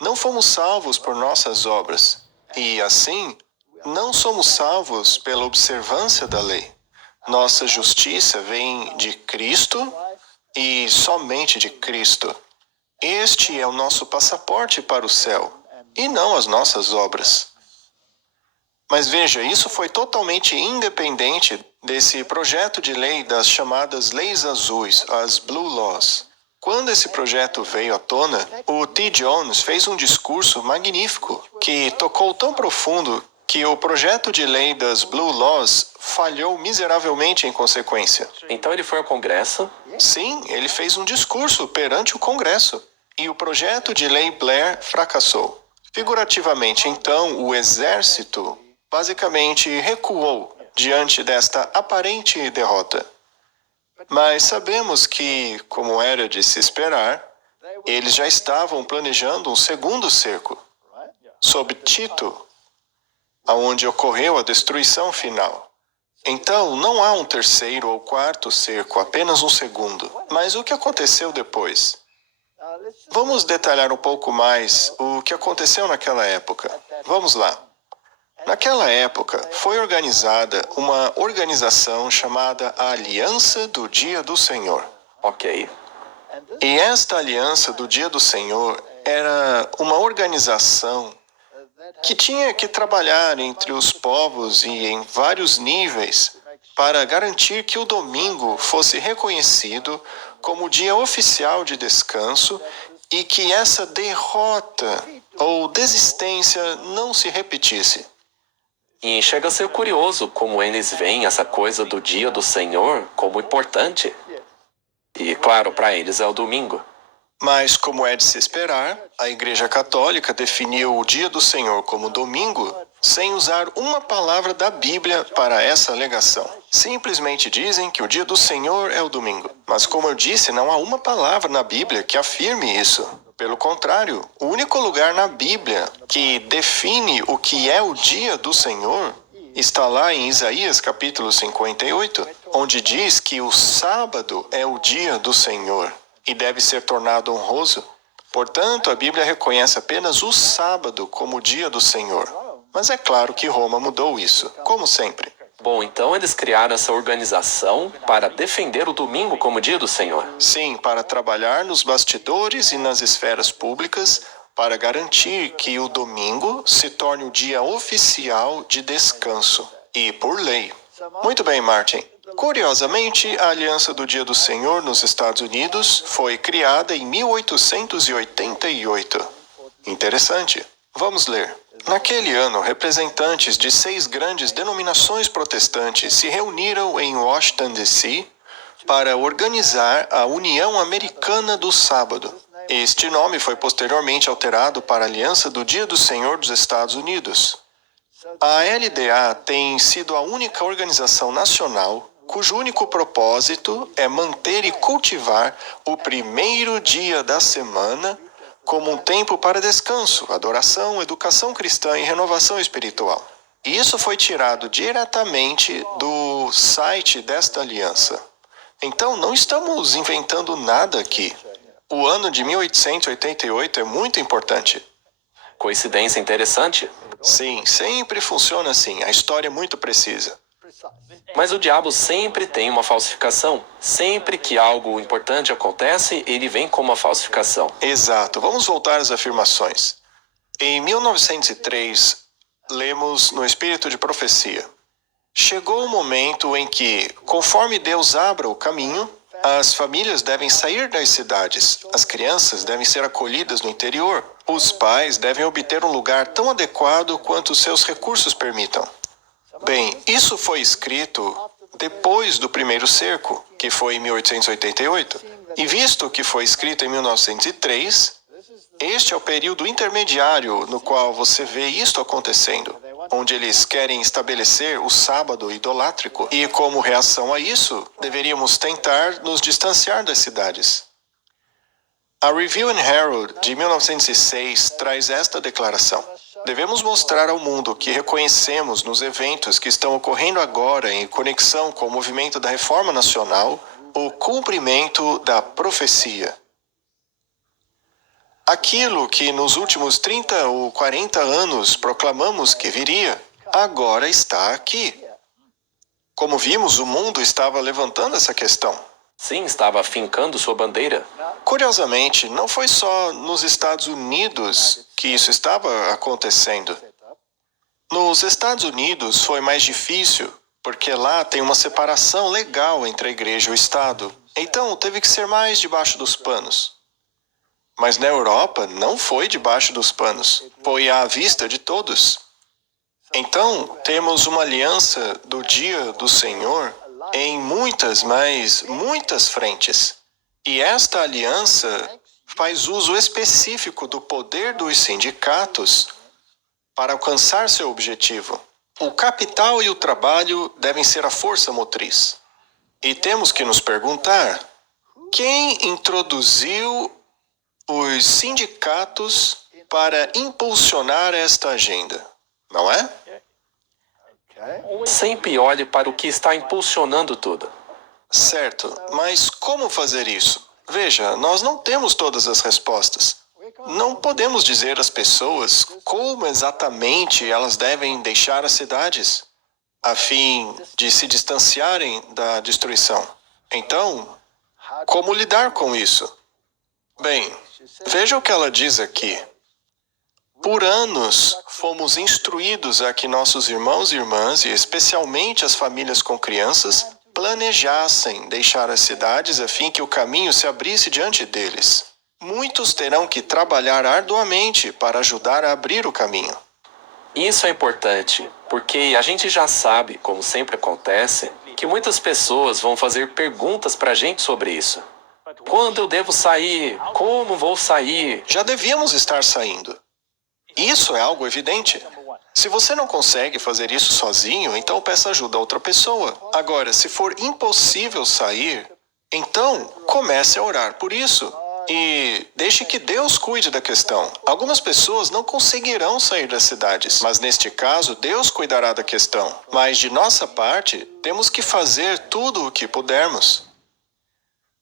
não fomos salvos por nossas obras. E assim, não somos salvos pela observância da lei. Nossa justiça vem de Cristo e somente de Cristo. Este é o nosso passaporte para o céu, e não as nossas obras. Mas veja, isso foi totalmente independente desse projeto de lei das chamadas leis azuis, as Blue Laws. Quando esse projeto veio à tona, o T. Jones fez um discurso magnífico que tocou tão profundo que o projeto de lei das Blue Laws falhou miseravelmente em consequência. Então ele foi ao Congresso? Sim, ele fez um discurso perante o Congresso. E o projeto de lei Blair fracassou. Figurativamente, então, o exército basicamente recuou diante desta aparente derrota. Mas sabemos que, como era de se esperar, Eles já estavam planejando um segundo cerco, sob Tito, aonde ocorreu a destruição final. Então, não há um terceiro ou quarto cerco, apenas um segundo. Mas o que aconteceu depois? Vamos detalhar um pouco mais o que aconteceu naquela época. Vamos lá. Naquela época, foi organizada uma organização chamada a Aliança do Dia do Senhor. Ok. E esta Aliança do Dia do Senhor era uma organização que tinha que trabalhar entre os povos e em vários níveis para garantir que o domingo fosse reconhecido como dia oficial de descanso e que essa derrota ou desistência não se repetisse. E chega a ser curioso como eles veem essa coisa do dia do Senhor como importante. E claro, para eles é o domingo. Mas, como é de se esperar, a Igreja Católica definiu o Dia do Senhor como domingo sem usar uma palavra da Bíblia para essa alegação. Simplesmente dizem que o Dia do Senhor é o domingo. Mas, como eu disse, não há uma palavra na Bíblia que afirme isso. Pelo contrário, o único lugar na Bíblia que define o que é o Dia do Senhor está lá em Isaías capítulo 58, onde diz que o sábado é o dia do Senhor e deve ser tornado honroso. Portanto, a Bíblia reconhece apenas o sábado como o dia do Senhor. Mas é claro que Roma mudou isso, como sempre. Bom, então eles criaram essa organização para defender o domingo como dia do Senhor. Sim, para trabalhar nos bastidores e nas esferas públicas para garantir que o domingo se torne o dia oficial de descanso e por lei. Muito bem, Martin. Curiosamente, a Aliança do Dia do Senhor nos Estados Unidos foi criada em 1888. Interessante. Vamos ler. Naquele ano, representantes de 6 grandes denominações protestantes se reuniram em Washington, D.C., para organizar a União Americana do Sábado. Este nome foi posteriormente alterado para Aliança do Dia do Senhor dos Estados Unidos. A LDA tem sido a única organização nacional cujo único propósito é manter e cultivar o primeiro dia da semana como um tempo para descanso, adoração, educação cristã e renovação espiritual. E isso foi tirado diretamente do site desta aliança. Então, não estamos inventando nada aqui. O ano de 1888 é muito importante. Coincidência interessante. Sim, sempre funciona assim. A história é muito precisa. Mas o diabo sempre tem uma falsificação. Sempre que algo importante acontece, ele vem com uma falsificação. Exato. Vamos voltar às afirmações. Em 1903, lemos no Espírito de Profecia. Chegou o momento em que, conforme Deus abra o caminho, as famílias devem sair das cidades, as crianças devem ser acolhidas no interior, os pais devem obter um lugar tão adequado quanto seus recursos permitam. Bem, isso foi escrito depois do primeiro cerco, que foi em 1888. E visto que foi escrito em 1903, este é o período intermediário no qual você vê isto acontecendo, onde eles querem estabelecer o sábado idolátrico. E como reação a isso, deveríamos tentar nos distanciar das cidades. A Review and Herald de 1906 traz esta declaração. Devemos mostrar ao mundo que reconhecemos nos eventos que estão ocorrendo agora em conexão com o movimento da Reforma Nacional o cumprimento da profecia. Aquilo que nos últimos 30 ou 40 anos proclamamos que viria, agora está aqui. Como vimos, o mundo estava levantando essa questão. Sim, estava fincando sua bandeira. Curiosamente, não foi só nos Estados Unidos que isso estava acontecendo. Nos Estados Unidos foi mais difícil, porque lá tem uma separação legal entre a igreja e o Estado. Então, teve que ser mais debaixo dos panos. Mas na Europa não foi debaixo dos panos, foi à vista de todos. Então, temos uma aliança do dia do Senhor em muitas, mas muitas frentes. E esta aliança faz uso específico do poder dos sindicatos para alcançar seu objetivo. O capital e o trabalho devem ser a força motriz. E temos que nos perguntar: quem introduziu os sindicatos para impulsionar esta agenda, não é? Sempre olhe para o que está impulsionando tudo. Certo, mas como fazer isso? Veja, nós não temos todas as respostas. Não podemos dizer às pessoas como exatamente elas devem deixar as cidades, a fim de se distanciarem da destruição. Então, como lidar com isso? Bem, veja o que ela diz aqui. Por anos, fomos instruídos a que nossos irmãos e irmãs, e especialmente as famílias com crianças, planejassem deixar as cidades a fim que o caminho se abrisse diante deles. Muitos terão que trabalhar arduamente para ajudar a abrir o caminho. Isso é importante, porque a gente já sabe, como sempre acontece, que muitas pessoas vão fazer perguntas para a gente sobre isso. Quando eu devo sair? Como vou sair? Já devíamos estar saindo. Isso é algo evidente. Se você não consegue fazer isso sozinho, então peça ajuda a outra pessoa. Agora, se for impossível sair, então comece a orar por isso. E deixe que Deus cuide da questão. Algumas pessoas não conseguirão sair das cidades, mas neste caso, Deus cuidará da questão. Mas de nossa parte, temos que fazer tudo o que pudermos.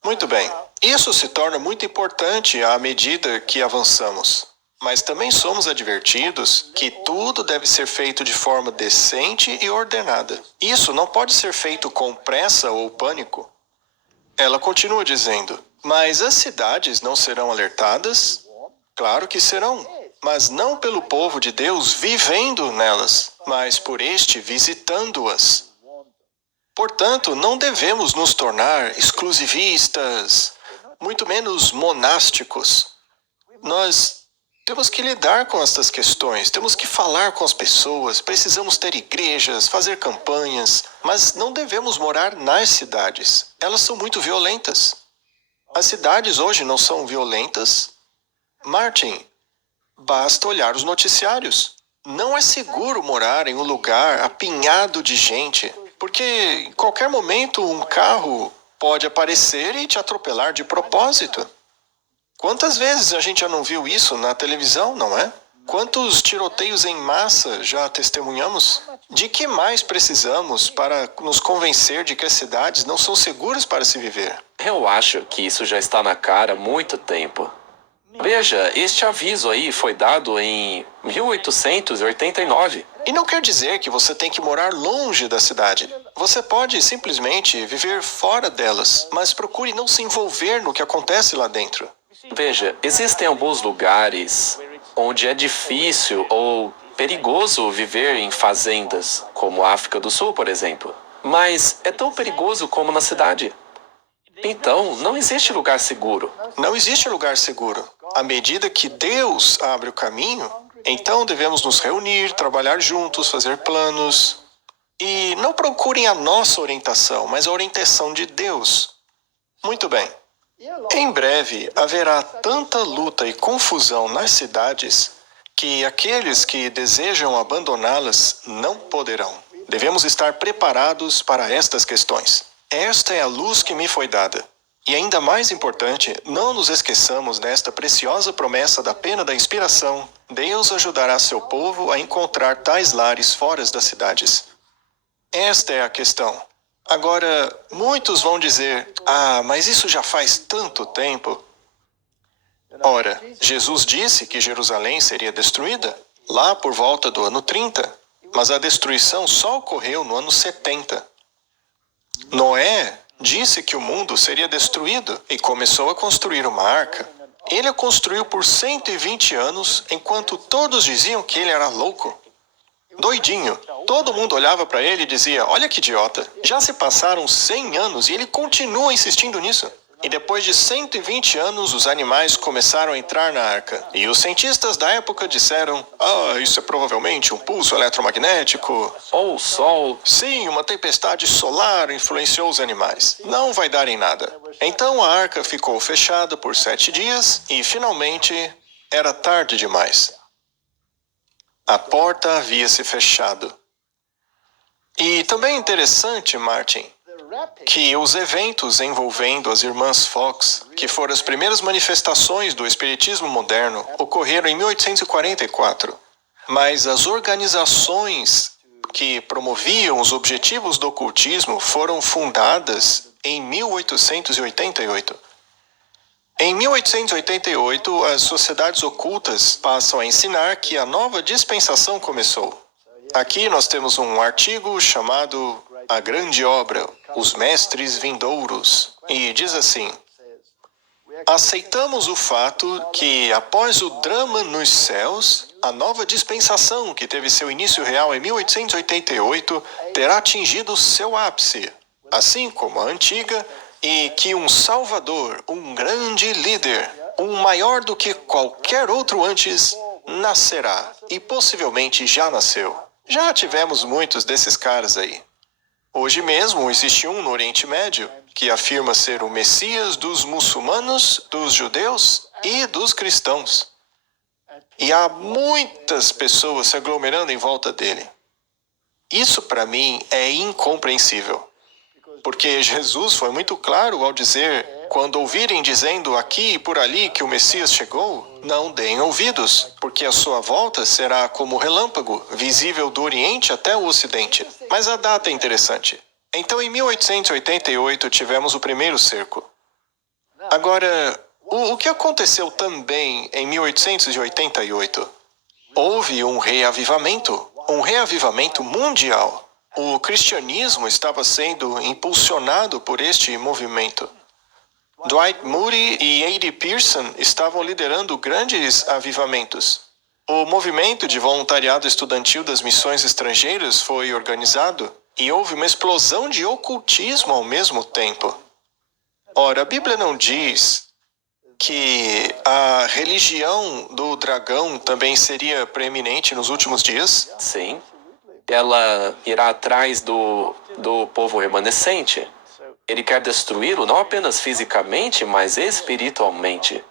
Muito bem. Isso se torna muito importante à medida que avançamos. Mas também somos advertidos que tudo deve ser feito de forma decente e ordenada. Isso não pode ser feito com pressa ou pânico. Ela continua dizendo, mas as cidades não serão alertadas? Claro que serão, mas não pelo povo de Deus vivendo nelas, mas por este visitando-as. Portanto, não devemos nos tornar exclusivistas, muito menos monásticos. Nós temos que lidar com estas questões, temos que falar com as pessoas, precisamos ter igrejas, fazer campanhas, mas não devemos morar nas cidades. Elas são muito violentas. As cidades hoje não são violentas? Martin, basta olhar os noticiários. Não é seguro morar em um lugar apinhado de gente, porque em qualquer momento um carro pode aparecer e te atropelar de propósito. Quantas vezes a gente já não viu isso na televisão, não é? Quantos tiroteios em massa já testemunhamos? De que mais precisamos para nos convencer de que as cidades não são seguras para se viver? Eu acho que isso já está na cara há muito tempo. Veja, este aviso aí foi dado em 1889. E não quer dizer que você tem que morar longe da cidade. Você pode simplesmente viver fora delas, mas procure não se envolver no que acontece lá dentro. Veja, existem alguns lugares onde é difícil ou perigoso viver em fazendas, como a África do Sul, por exemplo. Mas é tão perigoso como na cidade. Então, não existe lugar seguro. Não existe lugar seguro. À medida que Deus abre o caminho, então devemos nos reunir, trabalhar juntos, fazer planos. E não procurem a nossa orientação, mas a orientação de Deus. Muito bem. Em breve haverá tanta luta e confusão nas cidades que aqueles que desejam abandoná-las não poderão. Devemos estar preparados para estas questões. Esta é a luz que me foi dada. E ainda mais importante, não nos esqueçamos desta preciosa promessa da pena da inspiração. Deus ajudará seu povo a encontrar tais lares fora das cidades. Esta é a questão. Agora, muitos vão dizer, mas isso já faz tanto tempo. Ora, Jesus disse que Jerusalém seria destruída lá por volta do ano 30, mas a destruição só ocorreu no ano 70. Noé disse que o mundo seria destruído e começou a construir uma arca. Ele a construiu por 120 anos, enquanto todos diziam que ele era louco. Doidinho. Todo mundo olhava para ele e dizia, olha que idiota. Já se passaram 100 anos e ele continua insistindo nisso. E depois de 120 anos, os animais começaram a entrar na arca. E os cientistas da época disseram, isso é provavelmente um pulso eletromagnético. Ou o sol. Sim, uma tempestade solar influenciou os animais. Não vai dar em nada. Então a arca ficou fechada por 7 dias e, finalmente, era tarde demais. A porta havia se fechado. E também é interessante, Martin, que os eventos envolvendo as irmãs Fox, que foram as primeiras manifestações do espiritismo moderno, ocorreram em 1844. Mas as organizações que promoviam os objetivos do ocultismo foram fundadas em 1888. Em 1888, as sociedades ocultas passam a ensinar que a nova dispensação começou. Aqui nós temos um artigo chamado A Grande Obra, Os Mestres Vindouros, e diz assim: aceitamos o fato que, após o drama nos céus, a nova dispensação, que teve seu início real em 1888, terá atingido seu ápice, assim como a antiga, e que um Salvador, um grande líder, um maior do que qualquer outro antes, nascerá, e possivelmente já nasceu. Já tivemos muitos desses caras aí. Hoje mesmo existe um no Oriente Médio que afirma ser o Messias dos muçulmanos, dos judeus e dos cristãos. E há muitas pessoas se aglomerando em volta dele. Isso para mim é incompreensível. Porque Jesus foi muito claro ao dizer: quando ouvirem dizendo aqui e por ali que o Messias chegou, não deem ouvidos, porque a sua volta será como relâmpago, visível do Oriente até o Ocidente. Mas a data é interessante. Então, em 1888, tivemos o primeiro cerco. Agora, o que aconteceu também em 1888? Houve um reavivamento mundial. O cristianismo estava sendo impulsionado por este movimento. Dwight Moody e A.D. Pearson estavam liderando grandes avivamentos. O movimento de voluntariado estudantil das missões estrangeiras foi organizado e houve uma explosão de ocultismo ao mesmo tempo. Ora, a Bíblia não diz que a religião do dragão também seria preeminente nos últimos dias? Sim. Ela irá atrás do povo remanescente. Ele quer destruí-lo não apenas fisicamente, mas espiritualmente.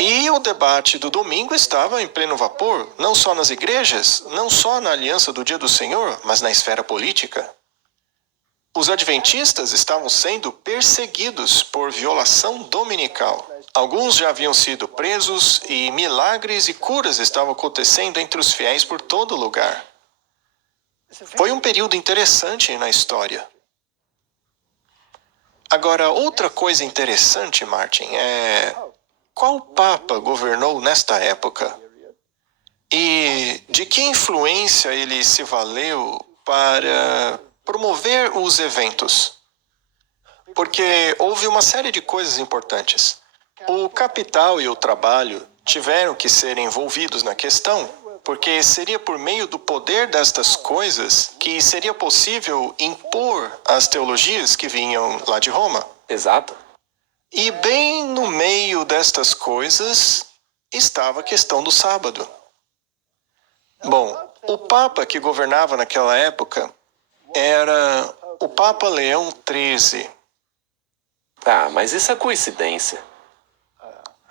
E o debate do domingo estava em pleno vapor, não só nas igrejas, não só na aliança do Dia do Senhor, mas na esfera política. Os adventistas estavam sendo perseguidos por violação dominical. Alguns já haviam sido presos e milagres e curas estavam acontecendo entre os fiéis por todo lugar. Foi um período interessante na história. Agora, outra coisa interessante, Martin, é qual papa governou nesta época? E de que influência ele se valeu para promover os eventos? Porque houve uma série de coisas importantes. O capital e o trabalho tiveram que ser envolvidos na questão, porque seria por meio do poder destas coisas que seria possível impor as teologias que vinham lá de Roma. Exato. E bem no meio destas coisas estava a questão do sábado. Bom, o Papa que governava naquela época era o Papa Leão XIII. Ah, mas isso é coincidência.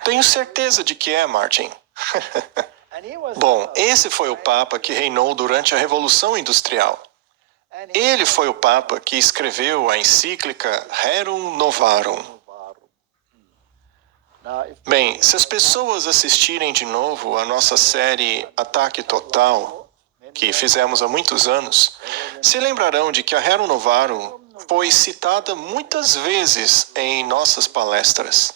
Tenho certeza de que é, Martin. Bom, esse foi o Papa que reinou durante a Revolução Industrial. Ele foi o Papa que escreveu a encíclica Rerum Novarum. Bem, se as pessoas assistirem de novo a nossa série Ataque Total, que fizemos há muitos anos, se lembrarão de que a Rerum Novarum foi citada muitas vezes em nossas palestras.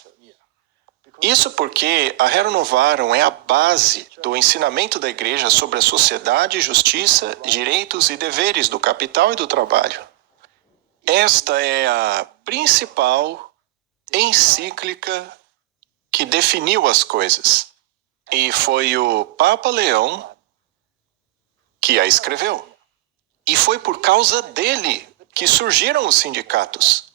Isso porque a Rerum Novarum é a base do ensinamento da Igreja sobre a sociedade, justiça, direitos e deveres do capital e do trabalho. Esta é a principal encíclica que definiu as coisas. E foi o Papa Leão que a escreveu. E foi por causa dele que surgiram os sindicatos.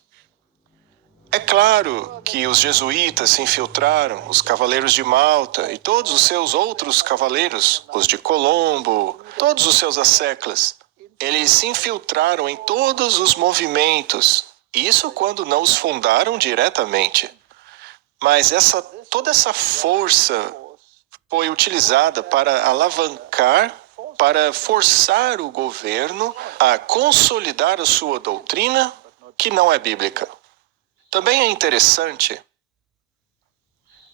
É claro que os jesuítas se infiltraram, os cavaleiros de Malta e todos os seus outros cavaleiros, os de Colombo, todos os seus asseclas. Eles se infiltraram em todos os movimentos, isso quando não os fundaram diretamente. Mas toda essa força foi utilizada para alavancar, para forçar o governo a consolidar a sua doutrina que não é bíblica. Também é interessante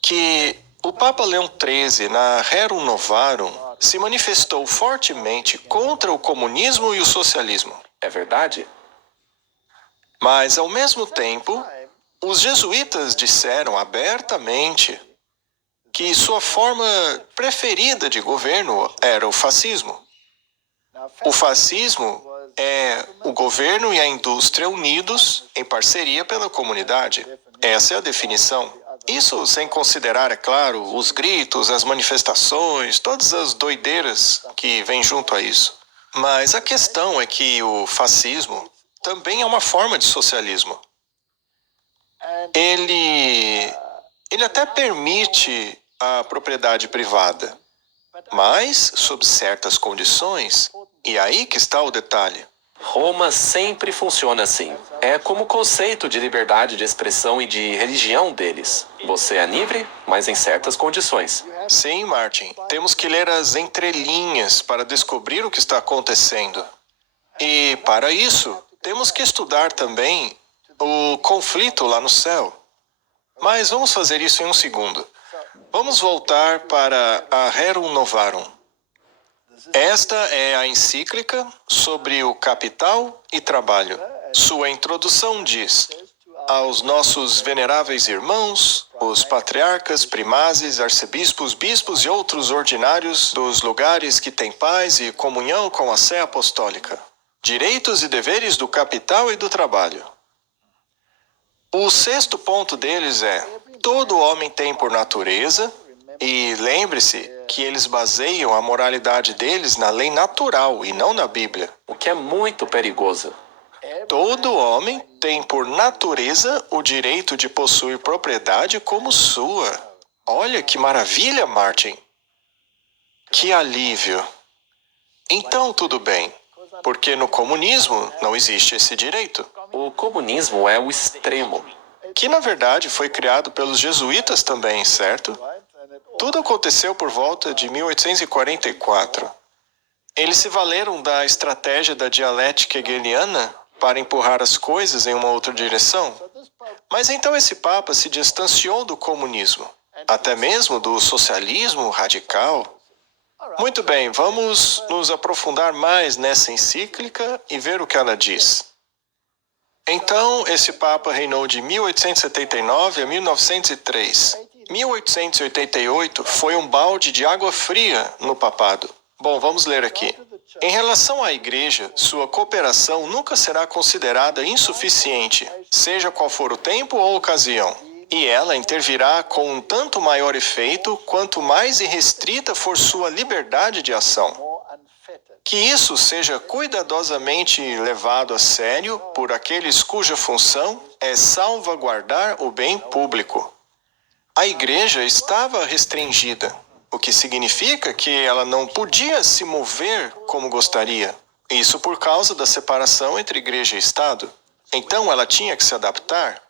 que o Papa Leão XIII, na Rerum Novarum, se manifestou fortemente contra o comunismo e o socialismo. É verdade? Mas, ao mesmo tempo, os jesuítas disseram abertamente que sua forma preferida de governo era o fascismo. O fascismo é o governo e a indústria unidos em parceria pela comunidade. Essa é a definição. Isso sem considerar, é claro, os gritos, as manifestações, todas as doideiras que vêm junto a isso. Mas a questão é que o fascismo também é uma forma de socialismo. Ele até permite a propriedade privada, mas sob certas condições. E aí que está o detalhe. Roma sempre funciona assim. É como o conceito de liberdade de expressão e de religião deles. Você é livre, mas em certas condições. Sim, Martin. Temos que ler as entrelinhas para descobrir o que está acontecendo. E, para isso, temos que estudar também o conflito lá no céu. Mas vamos fazer isso em um segundo. Vamos voltar para a Rerum Novarum. Esta é a encíclica sobre o capital e trabalho. Sua introdução diz: aos nossos veneráveis irmãos, os patriarcas, primazes, arcebispos, bispos e outros ordinários dos lugares que têm paz e comunhão com a Sé Apostólica. Direitos e deveres do capital e do trabalho. O sexto ponto deles é: todo homem tem por natureza, e lembre-se que eles baseiam a moralidade deles na lei natural e não na Bíblia. O que é muito perigoso. Todo homem tem por natureza o direito de possuir propriedade como sua. Olha que maravilha, Martin. Que alívio. Então tudo bem, porque no comunismo não existe esse direito. O comunismo é o extremo. Que na verdade foi criado pelos jesuítas também, certo? Tudo aconteceu por volta de 1844. Eles se valeram da estratégia da dialética hegeliana para empurrar as coisas em uma outra direção. Mas então esse Papa se distanciou do comunismo, até mesmo do socialismo radical. Muito bem, vamos nos aprofundar mais nessa encíclica e ver o que ela diz. Então, esse Papa reinou de 1879 a 1903. 1888 foi um balde de água fria no papado. Bom, vamos ler aqui. Em relação à Igreja, sua cooperação nunca será considerada insuficiente, seja qual for o tempo ou ocasião. E ela intervirá com um tanto maior efeito quanto mais irrestrita for sua liberdade de ação. Que isso seja cuidadosamente levado a sério por aqueles cuja função é salvaguardar o bem público. A Igreja estava restringida, o que significa que ela não podia se mover como gostaria. Isso por causa da separação entre Igreja e Estado. Então ela tinha que se adaptar.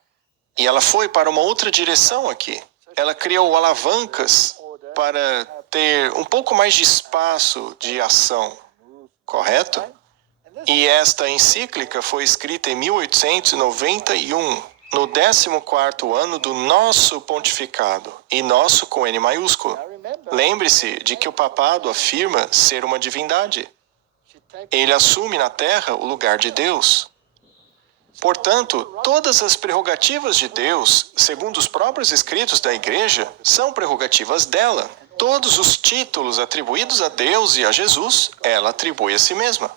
E ela foi para uma outra direção aqui. Ela criou alavancas para ter um pouco mais de espaço de ação. Correto? E esta encíclica foi escrita em 1891, no 14º ano do nosso pontificado, e nosso com N maiúsculo. Lembre-se de que o papado afirma ser uma divindade. Ele assume na terra o lugar de Deus. Portanto, todas as prerrogativas de Deus, segundo os próprios escritos da Igreja, são prerrogativas dela. Todos os títulos atribuídos a Deus e a Jesus, ela atribui a si mesma.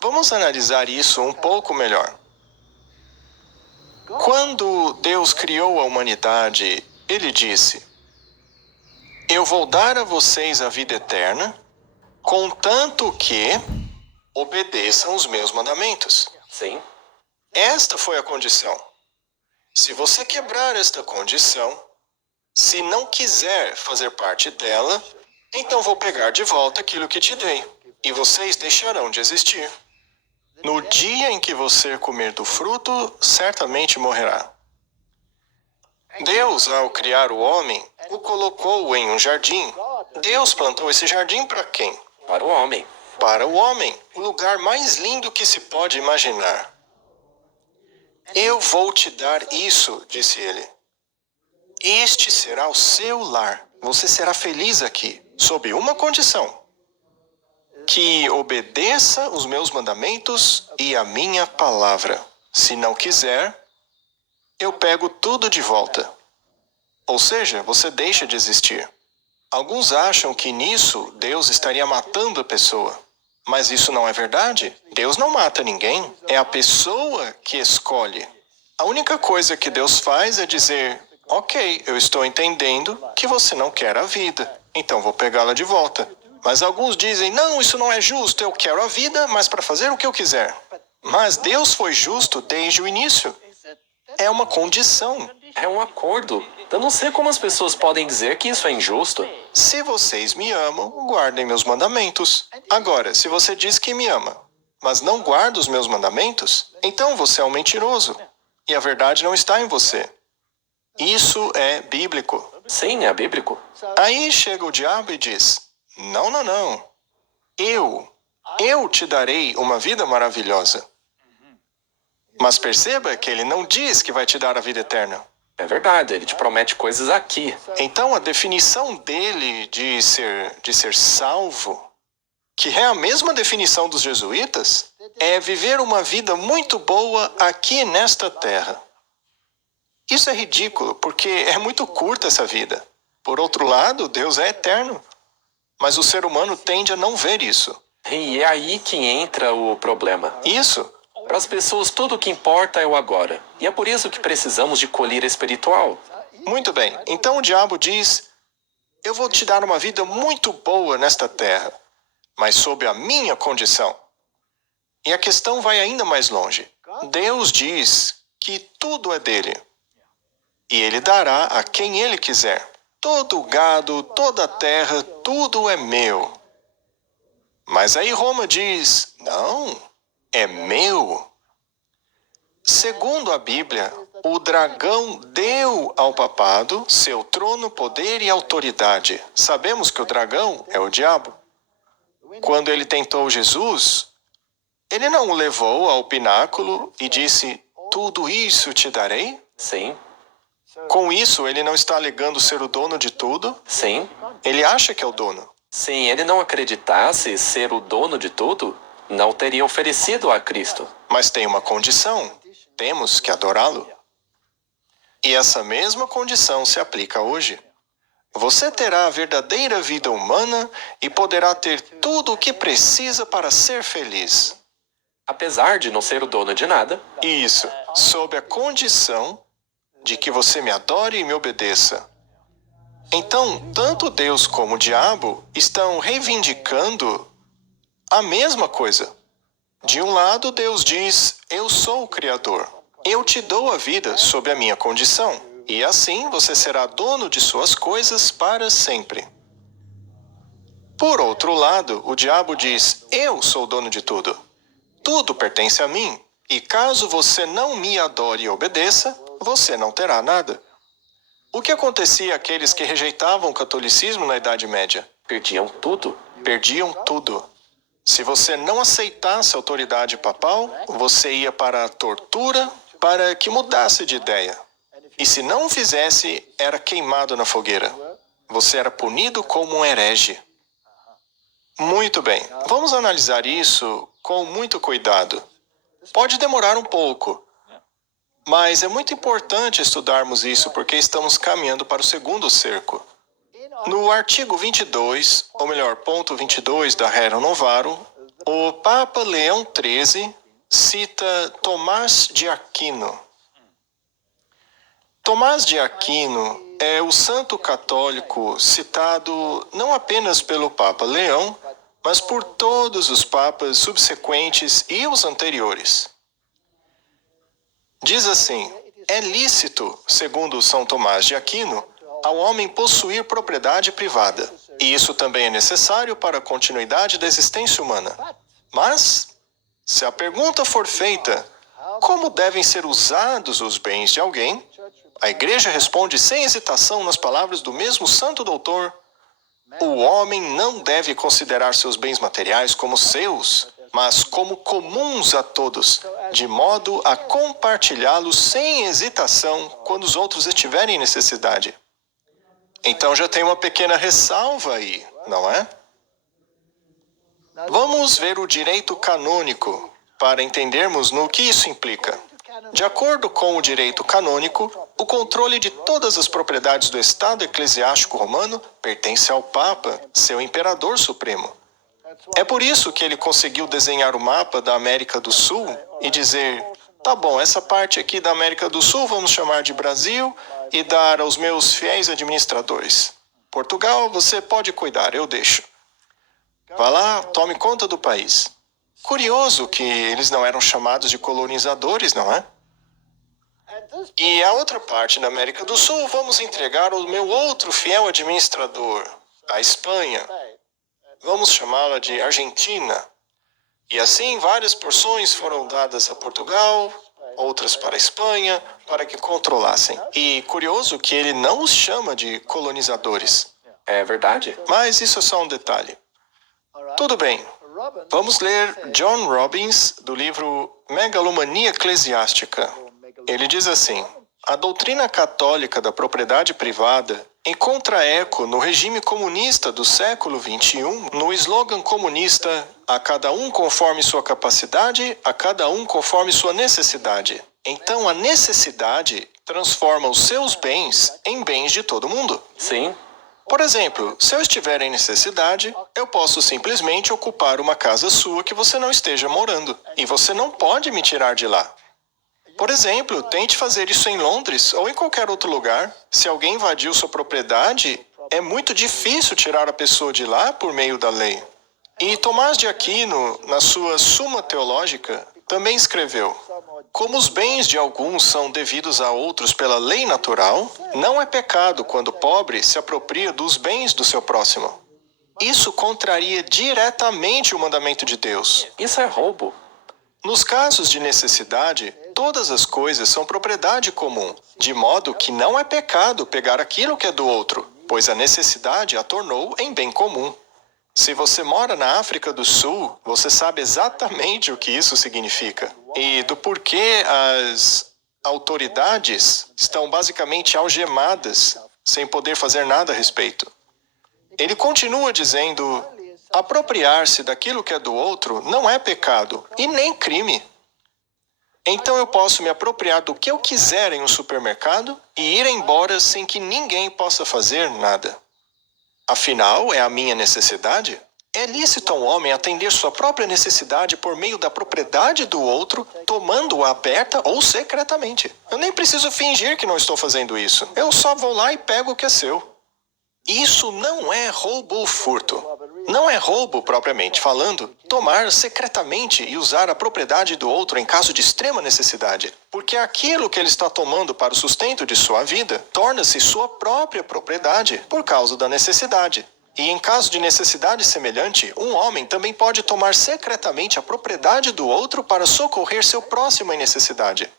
Vamos analisar isso um pouco melhor. Quando Deus criou a humanidade, Ele disse: eu vou dar a vocês a vida eterna, contanto que obedeçam os meus mandamentos. Sim. Esta foi a condição. Se você quebrar esta condição, se não quiser fazer parte dela, então vou pegar de volta aquilo que te dei, e vocês deixarão de existir. No dia em que você comer do fruto, certamente morrerá. Deus, ao criar o homem, o colocou em um jardim. Deus plantou esse jardim para quem? Para o homem. Para o homem, o lugar mais lindo que se pode imaginar. Eu vou te dar isso, disse ele. Este será o seu lar. Você será feliz aqui, sob uma condição: que obedeça os meus mandamentos e a minha palavra. Se não quiser, eu pego tudo de volta. Ou seja, você deixa de existir. Alguns acham que nisso Deus estaria matando a pessoa. Mas isso não é verdade. Deus não mata ninguém. É a pessoa que escolhe. A única coisa que Deus faz é dizer: ok, eu estou entendendo que você não quer a vida, então vou pegá-la de volta. Mas alguns dizem: não, isso não é justo, eu quero a vida, mas para fazer o que eu quiser. Mas Deus foi justo desde o início. É uma condição. É um acordo. Eu não sei como as pessoas podem dizer que isso é injusto. Se vocês me amam, guardem meus mandamentos. Agora, se você diz que me ama, mas não guarda os meus mandamentos, então você é um mentiroso. E a verdade não está em você. Isso é bíblico. Sim, é bíblico. Aí chega o diabo e diz: não, não, não. Eu te darei uma vida maravilhosa. Mas perceba que ele não diz que vai te dar a vida eterna. É verdade, ele te promete coisas aqui. Então a definição dele de ser salvo, que é a mesma definição dos jesuítas, é viver uma vida muito boa aqui nesta terra. Isso é ridículo, porque é muito curta essa vida. Por outro lado, Deus é eterno. Mas o ser humano tende a não ver isso. E é aí que entra o problema. Isso. Para as pessoas, tudo o que importa é o agora. E é por isso que precisamos de colheita espiritual. Muito bem. Então o diabo diz: eu vou te dar uma vida muito boa nesta terra, mas sob a minha condição. E a questão vai ainda mais longe. Deus diz que tudo é dele. E ele dará a quem ele quiser. Todo o gado, toda a terra, tudo é meu. Mas aí Roma diz: não, é meu. Segundo a Bíblia, o dragão deu ao papado seu trono, poder e autoridade. Sabemos que o dragão é o diabo. Quando ele tentou Jesus, ele não o levou ao pináculo e disse: tudo isso te darei? Sim, Com isso, ele não está alegando ser o dono de tudo. sim. Ele acha que é o dono. Se ele não acreditasse ser o dono de tudo, não teria oferecido a Cristo. Mas tem uma condição: temos que adorá-lo. E essa mesma condição se aplica hoje. Você terá a verdadeira vida humana e poderá ter tudo o que precisa para ser feliz. Apesar de não ser o dono de nada, Isso, sob a condição de que você me adore e me obedeça. Então, tanto Deus como o diabo estão reivindicando a mesma coisa. De um lado, Deus diz: eu sou o Criador. Eu te dou a vida sob a minha condição. E assim você será dono de suas coisas para sempre. Por outro lado, o diabo diz: eu sou dono de tudo. Tudo pertence a mim. E caso você não me adore e obedeça, você não terá nada. O que acontecia àqueles que rejeitavam o catolicismo na Idade Média? perdiam tudo. Perdiam tudo. Se você não aceitasse a autoridade papal, você ia para a tortura para que mudasse de ideia. E se não o fizesse, era queimado na fogueira. Você era punido como um herege. Muito bem, vamos analisar isso com muito cuidado. Pode demorar um pouco, mas é muito importante estudarmos isso porque estamos caminhando para o segundo cerco. No artigo 22, ou melhor, ponto 22 da Rerum Novarum, o Papa Leão XIII cita Tomás de Aquino. Tomás de Aquino é o santo católico citado não apenas pelo Papa Leão, mas por todos os papas subsequentes e os anteriores. Diz assim: é lícito, segundo São Tomás de Aquino, ao homem possuir propriedade privada, e isso também é necessário para a continuidade da existência humana. Mas, se a pergunta for feita, como devem ser usados os bens de alguém, a Igreja responde sem hesitação nas palavras do mesmo santo doutor: o homem não deve considerar seus bens materiais como seus, mas como comuns a todos, de modo a compartilhá-lo sem hesitação quando os outros estiverem em necessidade. Então já tem uma pequena ressalva aí, não é? Vamos ver o direito canônico para entendermos no que isso implica. De acordo com o direito canônico, o controle de todas as propriedades do Estado eclesiástico romano pertence ao Papa, seu imperador supremo. É por isso que ele conseguiu desenhar o mapa da América do Sul e dizer: tá bom, essa parte aqui da América do Sul vamos chamar de Brasil e dar aos meus fiéis administradores. Portugal, você pode cuidar, eu deixo. Vá lá, tome conta do país. Curioso que eles não eram chamados de colonizadores, não é? E a outra parte da América do Sul vamos entregar ao meu outro fiel administrador, a Espanha. Vamos chamá-la de Argentina. E assim várias porções foram dadas a Portugal, outras para a Espanha, para que controlassem. E curioso que ele não os chama de colonizadores. É verdade? Mas isso é só um detalhe. Tudo bem. Vamos ler John Robbins, do livro Megalomania Eclesiástica. Ele diz assim: a doutrina católica da propriedade privada encontra eco no regime comunista do século XXI, no slogan comunista: a cada um conforme sua capacidade, a cada um conforme sua necessidade. Então a necessidade transforma os seus bens em bens de todo mundo. Sim. Por exemplo, se eu estiver em necessidade, eu posso simplesmente ocupar uma casa sua que você não esteja morando, e você não pode me tirar de lá. Por exemplo, tente fazer isso em Londres ou em qualquer outro lugar. Se alguém invadiu sua propriedade, é muito difícil tirar a pessoa de lá por meio da lei. E Tomás de Aquino, na sua Suma Teológica, também escreveu: como os bens de alguns são devidos a outros pela lei natural, não é pecado quando o pobre se apropria dos bens do seu próximo. Isso contraria diretamente o mandamento de Deus. Isso é roubo. Nos casos de necessidade, todas as coisas são propriedade comum, de modo que não é pecado pegar aquilo que é do outro, pois a necessidade a tornou em bem comum. Se você mora na África do Sul, você sabe exatamente o que isso significa e do porquê as autoridades estão basicamente algemadas, sem poder fazer nada a respeito. Ele continua dizendo: apropriar-se daquilo que é do outro não é pecado e nem crime. Então eu posso me apropriar do que eu quiser em um supermercado e ir embora sem que ninguém possa fazer nada. Afinal, é a minha necessidade? É lícito a um homem atender sua própria necessidade por meio da propriedade do outro, tomando-a aberta ou secretamente. Eu nem preciso fingir que não estou fazendo isso. Eu só vou lá e pego o que é seu. Isso não é roubo ou furto. Não é roubo, propriamente falando, tomar secretamente e usar a propriedade do outro em caso de extrema necessidade. Porque aquilo que ele está tomando para o sustento de sua vida torna-se sua própria propriedade por causa da necessidade. E em caso de necessidade semelhante, um homem também pode tomar secretamente a propriedade do outro para socorrer seu próximo em necessidade.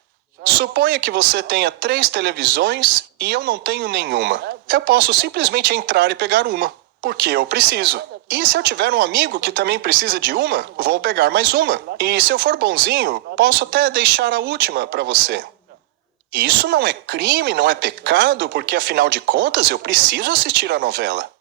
Suponha que você tenha 3 televisões e eu não tenho nenhuma. Eu posso simplesmente entrar e pegar uma, porque eu preciso. E se eu tiver um amigo que também precisa de uma, vou pegar mais uma. E se eu for bonzinho, posso até deixar a última para você. Isso não é crime, não é pecado, porque afinal de contas eu preciso assistir a novela.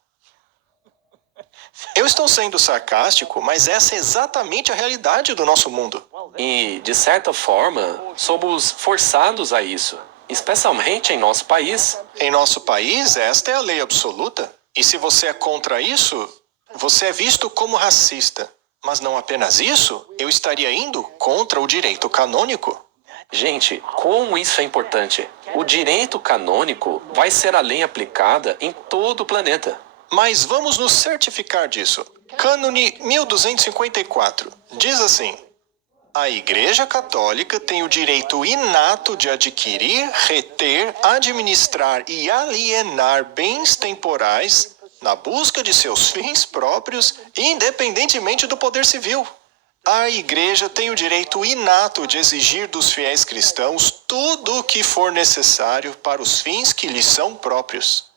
Eu estou sendo sarcástico, mas essa é exatamente a realidade do nosso mundo. E, de certa forma, somos forçados a isso, especialmente em nosso país. Em nosso país, esta é a lei absoluta. E se você é contra isso, você é visto como racista. Mas não apenas isso, eu estaria indo contra o direito canônico. Gente, como isso é importante. O direito canônico vai ser a lei aplicada em todo o planeta. Mas vamos nos certificar disso. Cânone 1254 diz assim: a Igreja Católica tem o direito inato de adquirir, reter, administrar e alienar bens temporais na busca de seus fins próprios, independentemente do poder civil. A Igreja tem o direito inato de exigir dos fiéis cristãos tudo o que for necessário para os fins que lhes são próprios.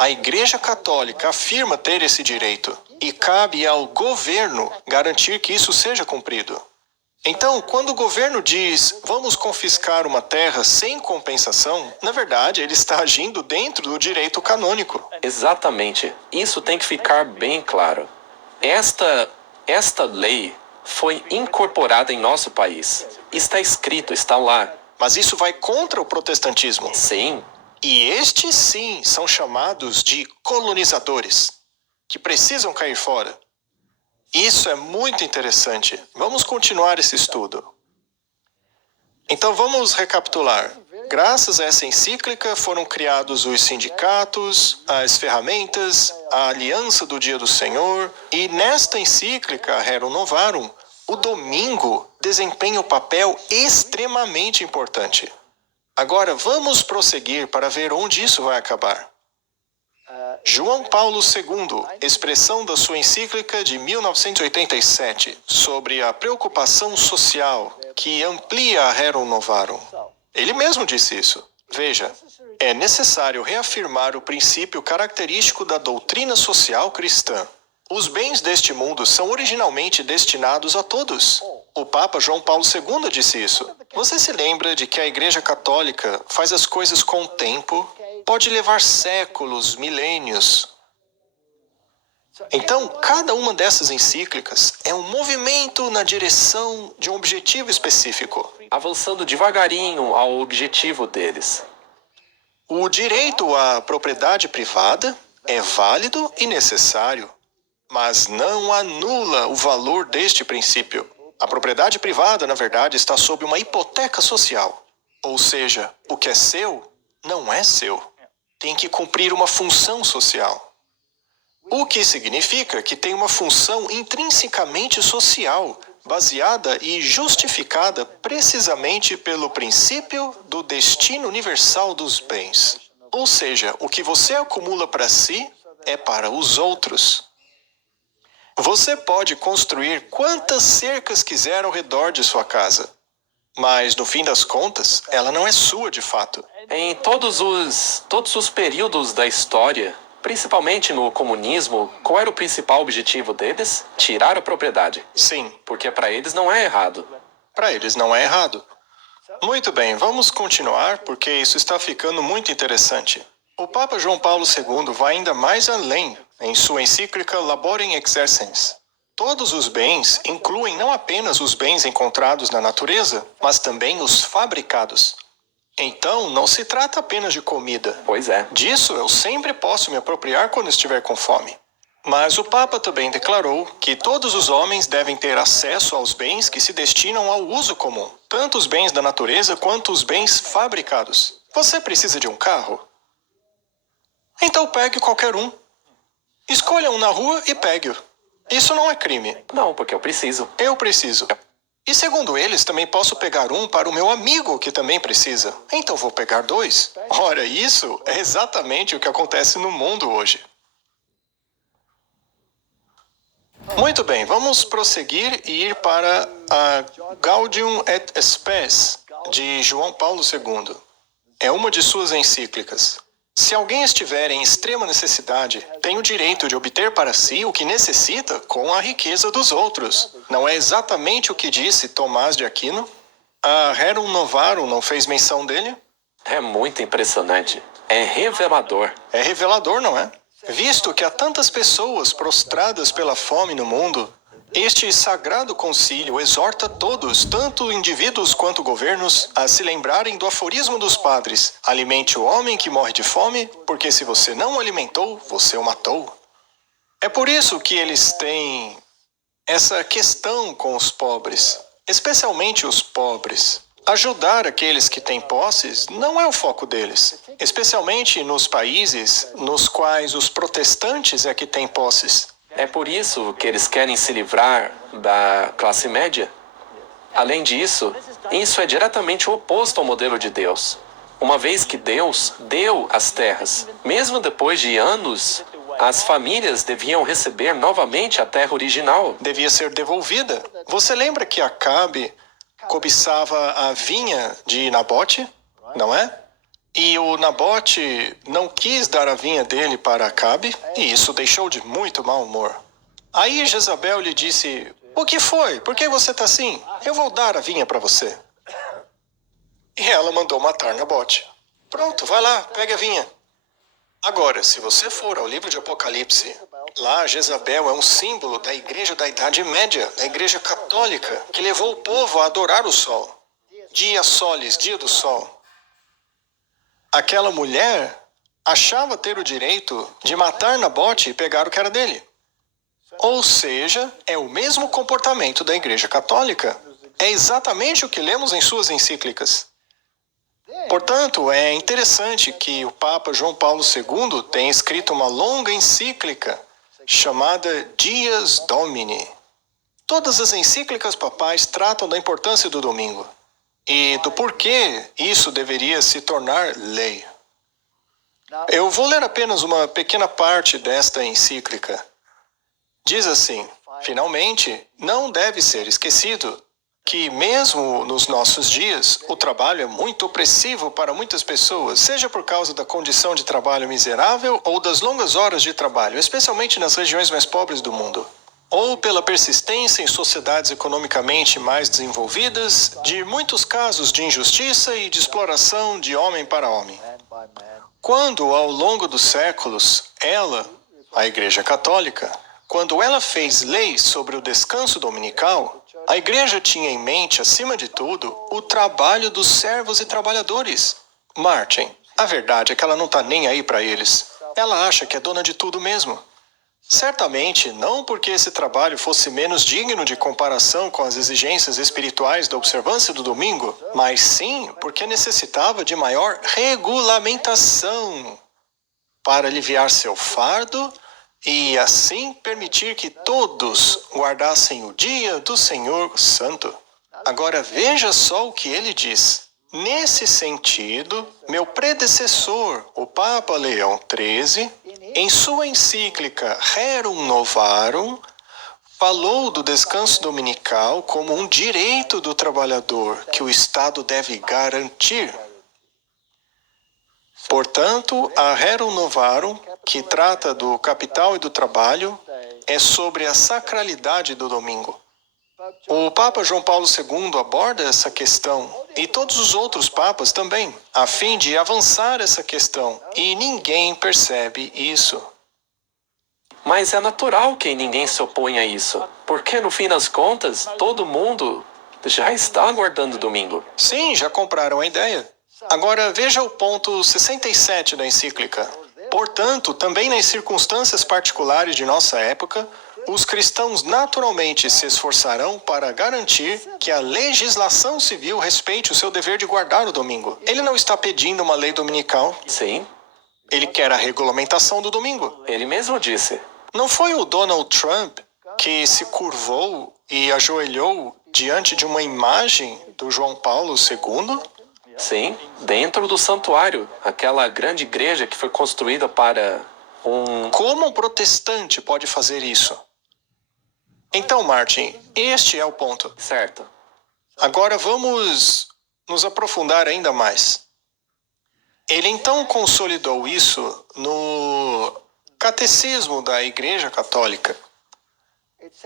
A Igreja Católica afirma ter esse direito, e cabe ao governo garantir que isso seja cumprido. Então, quando o governo diz vamos confiscar uma terra sem compensação, na verdade ele está agindo dentro do direito canônico. Exatamente. Isso tem que ficar bem claro. Esta lei foi incorporada em nosso país. Está escrito, está lá. Mas isso vai contra o protestantismo. Sim, E estes sim são chamados de colonizadores, que precisam cair fora. Isso é muito interessante. Vamos continuar esse estudo. Então vamos recapitular. Graças a essa encíclica foram criados os sindicatos, as ferramentas, a aliança do Dia do Senhor, e nesta encíclica Rerum Novarum, o domingo desempenha um papel extremamente importante. Agora vamos prosseguir para ver onde isso vai acabar. João Paulo II, expressão da sua encíclica de 1987 sobre a preocupação social que amplia a Rerum Novarum. Ele mesmo disse isso. Veja, é necessário reafirmar o princípio característico da doutrina social cristã. Os bens deste mundo são originalmente destinados a todos. O Papa João Paulo II disse isso. Você se lembra de que a Igreja Católica faz as coisas com o tempo? Pode levar séculos, milênios. Então, cada uma dessas encíclicas é um movimento na direção de um objetivo específico. avançando devagarinho ao objetivo deles. O direito à propriedade privada é válido e necessário, mas não anula o valor deste princípio. A propriedade privada, na verdade, está sob uma hipoteca social. Ou seja, o que é seu não é seu. Tem que cumprir uma função social. O que significa que tem uma função intrinsecamente social, baseada e justificada precisamente pelo princípio do destino universal dos bens. Ou seja, o que você acumula para si é para os outros. Você pode construir quantas cercas quiser ao redor de sua casa, mas no fim das contas, ela não é sua de fato. Em todos os períodos da história, principalmente no comunismo, qual era o principal objetivo deles? Tirar a propriedade. Sim, Porque para eles não é errado. para eles não é errado. Muito bem, vamos continuar porque isso está ficando muito interessante. O Papa João Paulo II vai ainda mais além em sua encíclica Laborem Exercens. Todos os bens incluem não apenas os bens encontrados na natureza, mas também os fabricados. Então, não se trata apenas de comida. Pois é. Disso eu sempre posso me apropriar quando estiver com fome. Mas o Papa também declarou que todos os homens devem ter acesso aos bens que se destinam ao uso comum, tanto os bens da natureza quanto os bens fabricados. Você precisa de um carro? Então pegue qualquer um. Escolha um na rua e pegue-o. Isso não é crime. Não, porque eu preciso. Eu preciso. E segundo eles, também posso pegar um para o meu amigo que também precisa. Então vou pegar dois. Ora, isso é exatamente o que acontece no mundo hoje. Muito bem, vamos prosseguir e ir para a Gaudium et Spes, de João Paulo II. É uma de suas encíclicas. Se alguém estiver em extrema necessidade, tem o direito de obter para si o que necessita com a riqueza dos outros. Não é exatamente o que disse Tomás de Aquino? A Rerum Novarum não fez menção dele? É muito impressionante. É revelador. É revelador, não é? Visto que há tantas pessoas prostradas pela fome no mundo, este sagrado concílio exorta todos, tanto indivíduos quanto governos, a se lembrarem do aforismo dos padres: alimente o homem que morre de fome, porque se você não o alimentou, você o matou. É por isso que eles têm essa questão com os pobres, especialmente os pobres. Ajudar aqueles que têm posses não é o foco deles, especialmente nos países nos quais os protestantes é que têm posses. É por isso que eles querem se livrar da classe média. Além disso, isso é diretamente o oposto ao modelo de Deus. Uma vez que Deus deu as terras, mesmo depois de anos, as famílias deviam receber novamente a terra original. Devia ser devolvida. Você lembra que Acabe cobiçava a vinha de Nabote, não é? E o Nabote não quis dar a vinha dele para Acabe, e isso deixou de muito mau humor. Aí Jezabel lhe disse: O que foi? Por que você está assim? Eu vou dar a vinha para você. E ela mandou matar Nabote. Pronto, vai lá, pega a vinha. Agora, se você for ao livro de Apocalipse, lá Jezabel é um símbolo da igreja da Idade Média, da igreja católica, que levou o povo a adorar o sol. Dia solis, dia do sol. Aquela mulher achava ter o direito de matar Nabote e pegar o que era dele. Ou seja, é o mesmo comportamento da igreja católica. É exatamente o que lemos em suas encíclicas. Portanto, é interessante que o Papa João Paulo II tenha escrito uma longa encíclica chamada Dies Domini. Todas as encíclicas papais tratam da importância do domingo e do porquê isso deveria se tornar lei. Eu vou ler apenas uma pequena parte desta encíclica. Diz assim: finalmente, não deve ser esquecido que mesmo nos nossos dias, o trabalho é muito opressivo para muitas pessoas, seja por causa da condição de trabalho miserável ou das longas horas de trabalho, especialmente nas regiões mais pobres do mundo, ou pela persistência em sociedades economicamente mais desenvolvidas de muitos casos de injustiça e de exploração de homem para homem. Quando, ao longo dos séculos, a Igreja Católica, quando ela fez leis sobre o descanso dominical, a igreja tinha em mente, acima de tudo, o trabalho dos servos e trabalhadores. Martin, a verdade é que ela não está nem aí para eles. Ela acha que é dona de tudo mesmo. Certamente, não porque esse trabalho fosse menos digno de comparação com as exigências espirituais da observância do domingo, mas sim porque necessitava de maior regulamentação para aliviar seu fardo e assim permitir que todos guardassem o dia do Senhor Santo. Agora veja só o que ele diz. Nesse sentido, meu predecessor, o Papa Leão XIII, em sua encíclica Rerum Novarum, falou do descanso dominical como um direito do trabalhador que o Estado deve garantir. Portanto, a Rerum Novarum, que trata do capital e do trabalho, é sobre a sacralidade do domingo. O Papa João Paulo II aborda essa questão, e todos os outros papas também, a fim de avançar essa questão, e ninguém percebe isso. Mas é natural que ninguém se oponha a isso, porque no fim das contas, todo mundo já está aguardando o domingo. Sim, já compraram a ideia. Agora veja o ponto 67 da encíclica. Portanto, também nas circunstâncias particulares de nossa época, os cristãos naturalmente se esforçarão para garantir que a legislação civil respeite o seu dever de guardar o domingo. Ele não está pedindo uma lei dominical. Sim, Ele quer a regulamentação do domingo. ele mesmo disse. Não foi o Donald Trump que se curvou e ajoelhou diante de uma imagem do João Paulo II? Sim, dentro do santuário, aquela grande igreja que foi construída para Como um protestante pode fazer isso? Então, Martin, este é o ponto. Certo. Agora vamos nos aprofundar ainda mais. Ele então consolidou isso no Catecismo da Igreja Católica.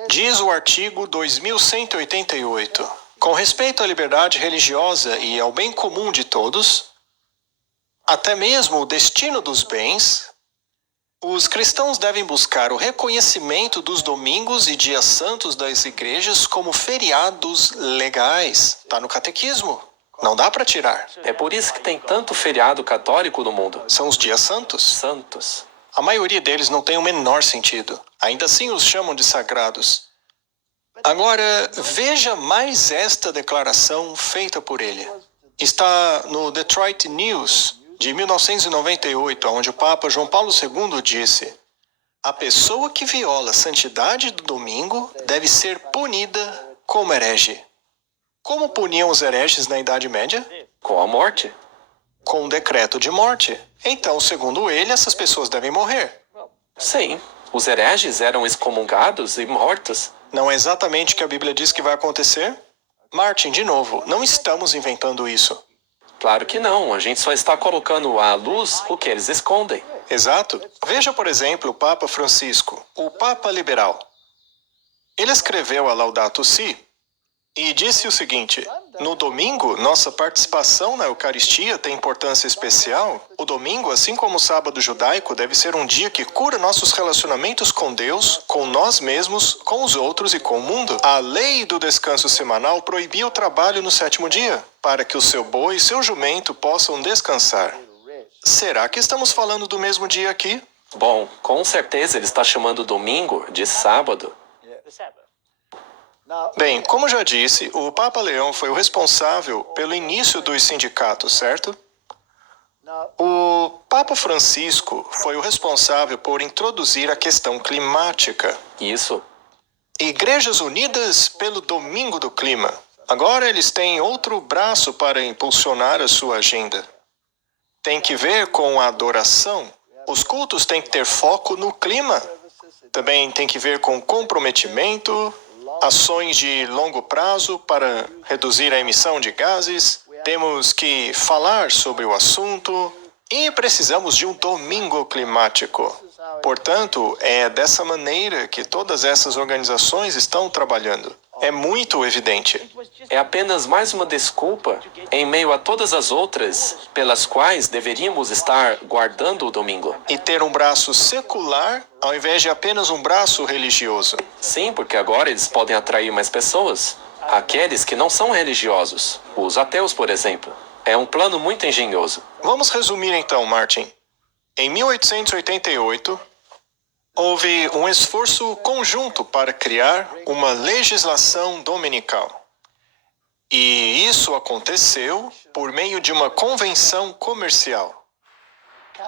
Diz o artigo 2188, com respeito à liberdade religiosa e ao bem comum de todos, até mesmo o destino dos bens, os cristãos devem buscar o reconhecimento dos domingos e dias santos das igrejas como feriados legais. Está no catequismo. Não dá para tirar. É por isso que tem tanto feriado católico no mundo. São os dias santos. Santos. A maioria deles não tem o menor sentido. Ainda assim os chamam de sagrados. Agora, veja mais esta declaração feita por ele. Está no Detroit News, de 1998, onde o Papa João Paulo II disse: a pessoa que viola a santidade do domingo deve ser punida como herege. Como puniam os hereges na Idade Média? Com a morte? Com um decreto de morte. Então, segundo ele, essas pessoas devem morrer. Sim, os hereges eram excomungados e mortos. Não é exatamente o que a Bíblia diz que vai acontecer? Martin, de novo, não estamos inventando isso. Claro que não, a gente só está colocando à luz o que eles escondem. Exato. Veja, por exemplo, o Papa Francisco, o Papa liberal. Ele escreveu a Laudato Si e disse o seguinte: no domingo, nossa participação na Eucaristia tem importância especial. O domingo, assim como o sábado judaico, deve ser um dia que cura nossos relacionamentos com Deus, com nós mesmos, com os outros e com o mundo. A lei do descanso semanal proibia o trabalho no sétimo dia, para que o seu boi e seu jumento possam descansar. Será que estamos falando do mesmo dia aqui? Bom, com certeza ele está chamando domingo de sábado. Bem, como já disse, o Papa Leão foi o responsável pelo início dos sindicatos, certo? O Papa Francisco foi o responsável por introduzir a questão climática. Isso. Igrejas Unidas pelo Domingo do Clima. Agora eles têm outro braço para impulsionar a sua agenda. Tem que ver com a adoração. Os cultos têm que ter foco no clima. Também tem que ver com comprometimento, ações de longo prazo para reduzir a emissão de gases. Temos que falar sobre o assunto e precisamos de um domingo climático. Portanto, é dessa maneira que todas essas organizações estão trabalhando. É muito evidente. É apenas mais uma desculpa em meio a todas as outras pelas quais deveríamos estar guardando o domingo. E ter um braço secular ao invés de apenas um braço religioso. Sim, porque agora eles podem atrair mais pessoas. Aqueles que não são religiosos. Os ateus, por exemplo. É um plano muito engenhoso. Vamos resumir então, Martin. Em 1888, houve um esforço conjunto para criar uma legislação dominical. E isso aconteceu por meio de uma convenção comercial.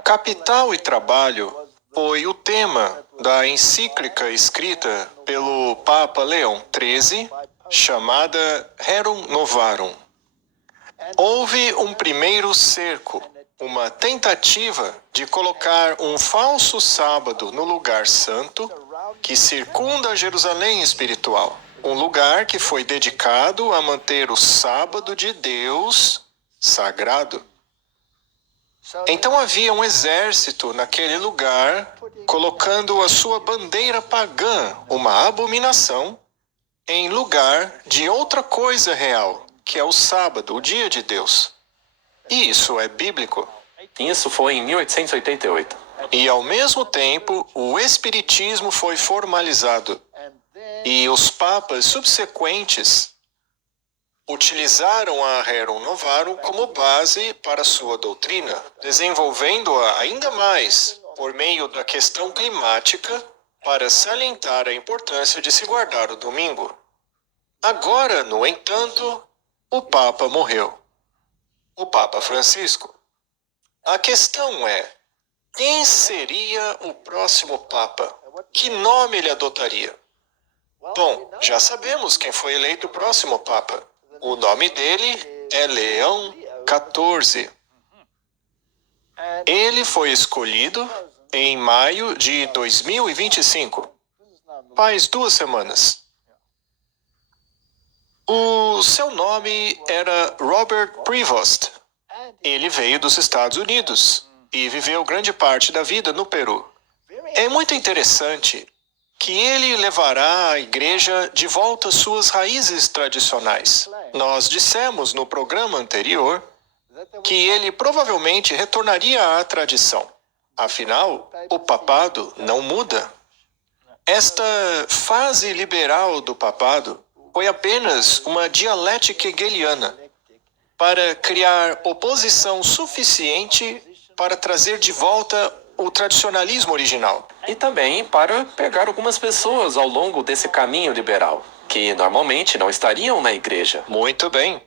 Capital e trabalho foi o tema da encíclica escrita pelo Papa Leão XIII, chamada Rerum Novarum. Houve um primeiro cerco, uma tentativa de colocar um falso sábado no lugar santo que circunda Jerusalém espiritual. Um lugar que foi dedicado a manter o sábado de Deus sagrado. Então havia um exército naquele lugar colocando a sua bandeira pagã, uma abominação, em lugar de outra coisa real, que é o sábado, o dia de Deus. E isso é bíblico. Isso foi em 1888. E ao mesmo tempo, o espiritismo foi formalizado. E os papas subsequentes utilizaram a Rerum Novarum como base para sua doutrina, desenvolvendo-a ainda mais por meio da questão climática para salientar a importância de se guardar o domingo. Agora, no entanto, o Papa morreu. O Papa Francisco. A questão é, quem seria o próximo Papa? Que nome ele adotaria? Bom, já sabemos quem foi eleito o próximo Papa. O nome dele é Leão XIV. Ele foi escolhido em maio de 2025. Faz 2 semanas. O seu nome era Robert Prevost. Ele veio dos Estados Unidos e viveu grande parte da vida no Peru. É muito interessante que ele levará a igreja de volta às suas raízes tradicionais. Nós dissemos no programa anterior que ele provavelmente retornaria à tradição. Afinal, o papado não muda. Esta fase liberal do papado foi apenas uma dialética hegeliana para criar oposição suficiente para trazer de volta o tradicionalismo original. E também para pegar algumas pessoas ao longo desse caminho liberal, que normalmente não estariam na igreja. Muito bem.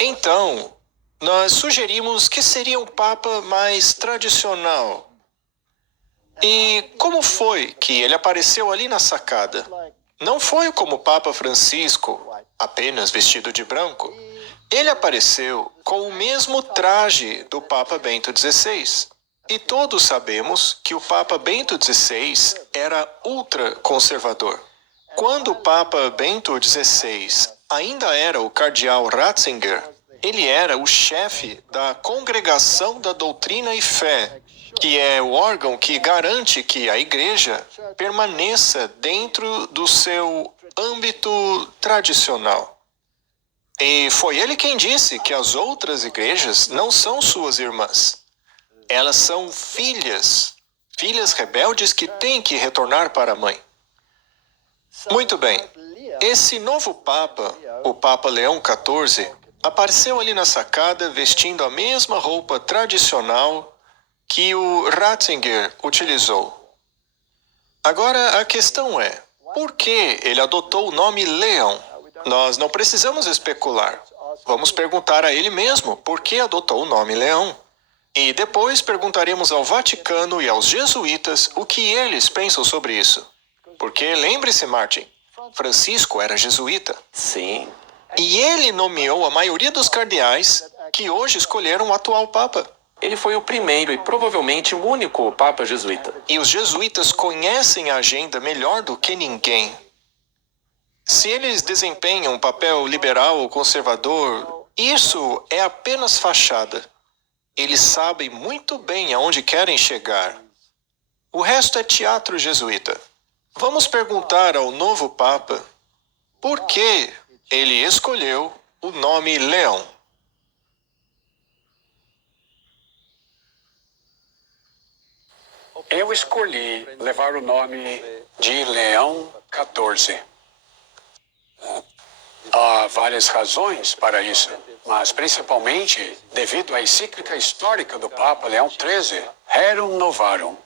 Então, nós sugerimos que seria um papa mais tradicional. E como foi que ele apareceu ali na sacada? Não foi como o Papa Francisco, apenas vestido de branco. Ele apareceu com o mesmo traje do Papa Bento XVI. E todos sabemos que o Papa Bento XVI era ultraconservador. Quando o Papa Bento XVI ainda era o cardeal Ratzinger, Ele era o chefe da Congregação da Doutrina e Fé, que é o órgão que garante que a igreja permaneça dentro do seu âmbito tradicional. E foi ele quem disse que as outras igrejas não são suas irmãs. Elas são filhas rebeldes que têm que retornar para a mãe. Muito bem, esse novo Papa, o Papa Leão XIV, apareceu ali na sacada vestindo a mesma roupa tradicional que o Ratzinger utilizou. Agora, a questão é, por que ele adotou o nome Leão? Nós não precisamos especular. Vamos perguntar a ele mesmo por que adotou o nome Leão. E depois perguntaremos ao Vaticano e aos jesuítas o que eles pensam sobre isso. Porque, lembre-se, Martin, Francisco era jesuíta. Sim. E ele nomeou a maioria dos cardeais que hoje escolheram o atual Papa. Ele foi o primeiro e provavelmente o único Papa jesuíta. E os jesuítas conhecem a agenda melhor do que ninguém. Se eles desempenham um papel liberal ou conservador, isso é apenas fachada. Eles sabem muito bem aonde querem chegar. O resto é teatro jesuíta. Vamos perguntar ao novo Papa por que ele escolheu o nome Leão. Eu escolhi levar o nome de Leão XIV. Há várias razões para isso, mas principalmente devido à encíclica histórica do Papa Leão XIII, Rerum Novarum.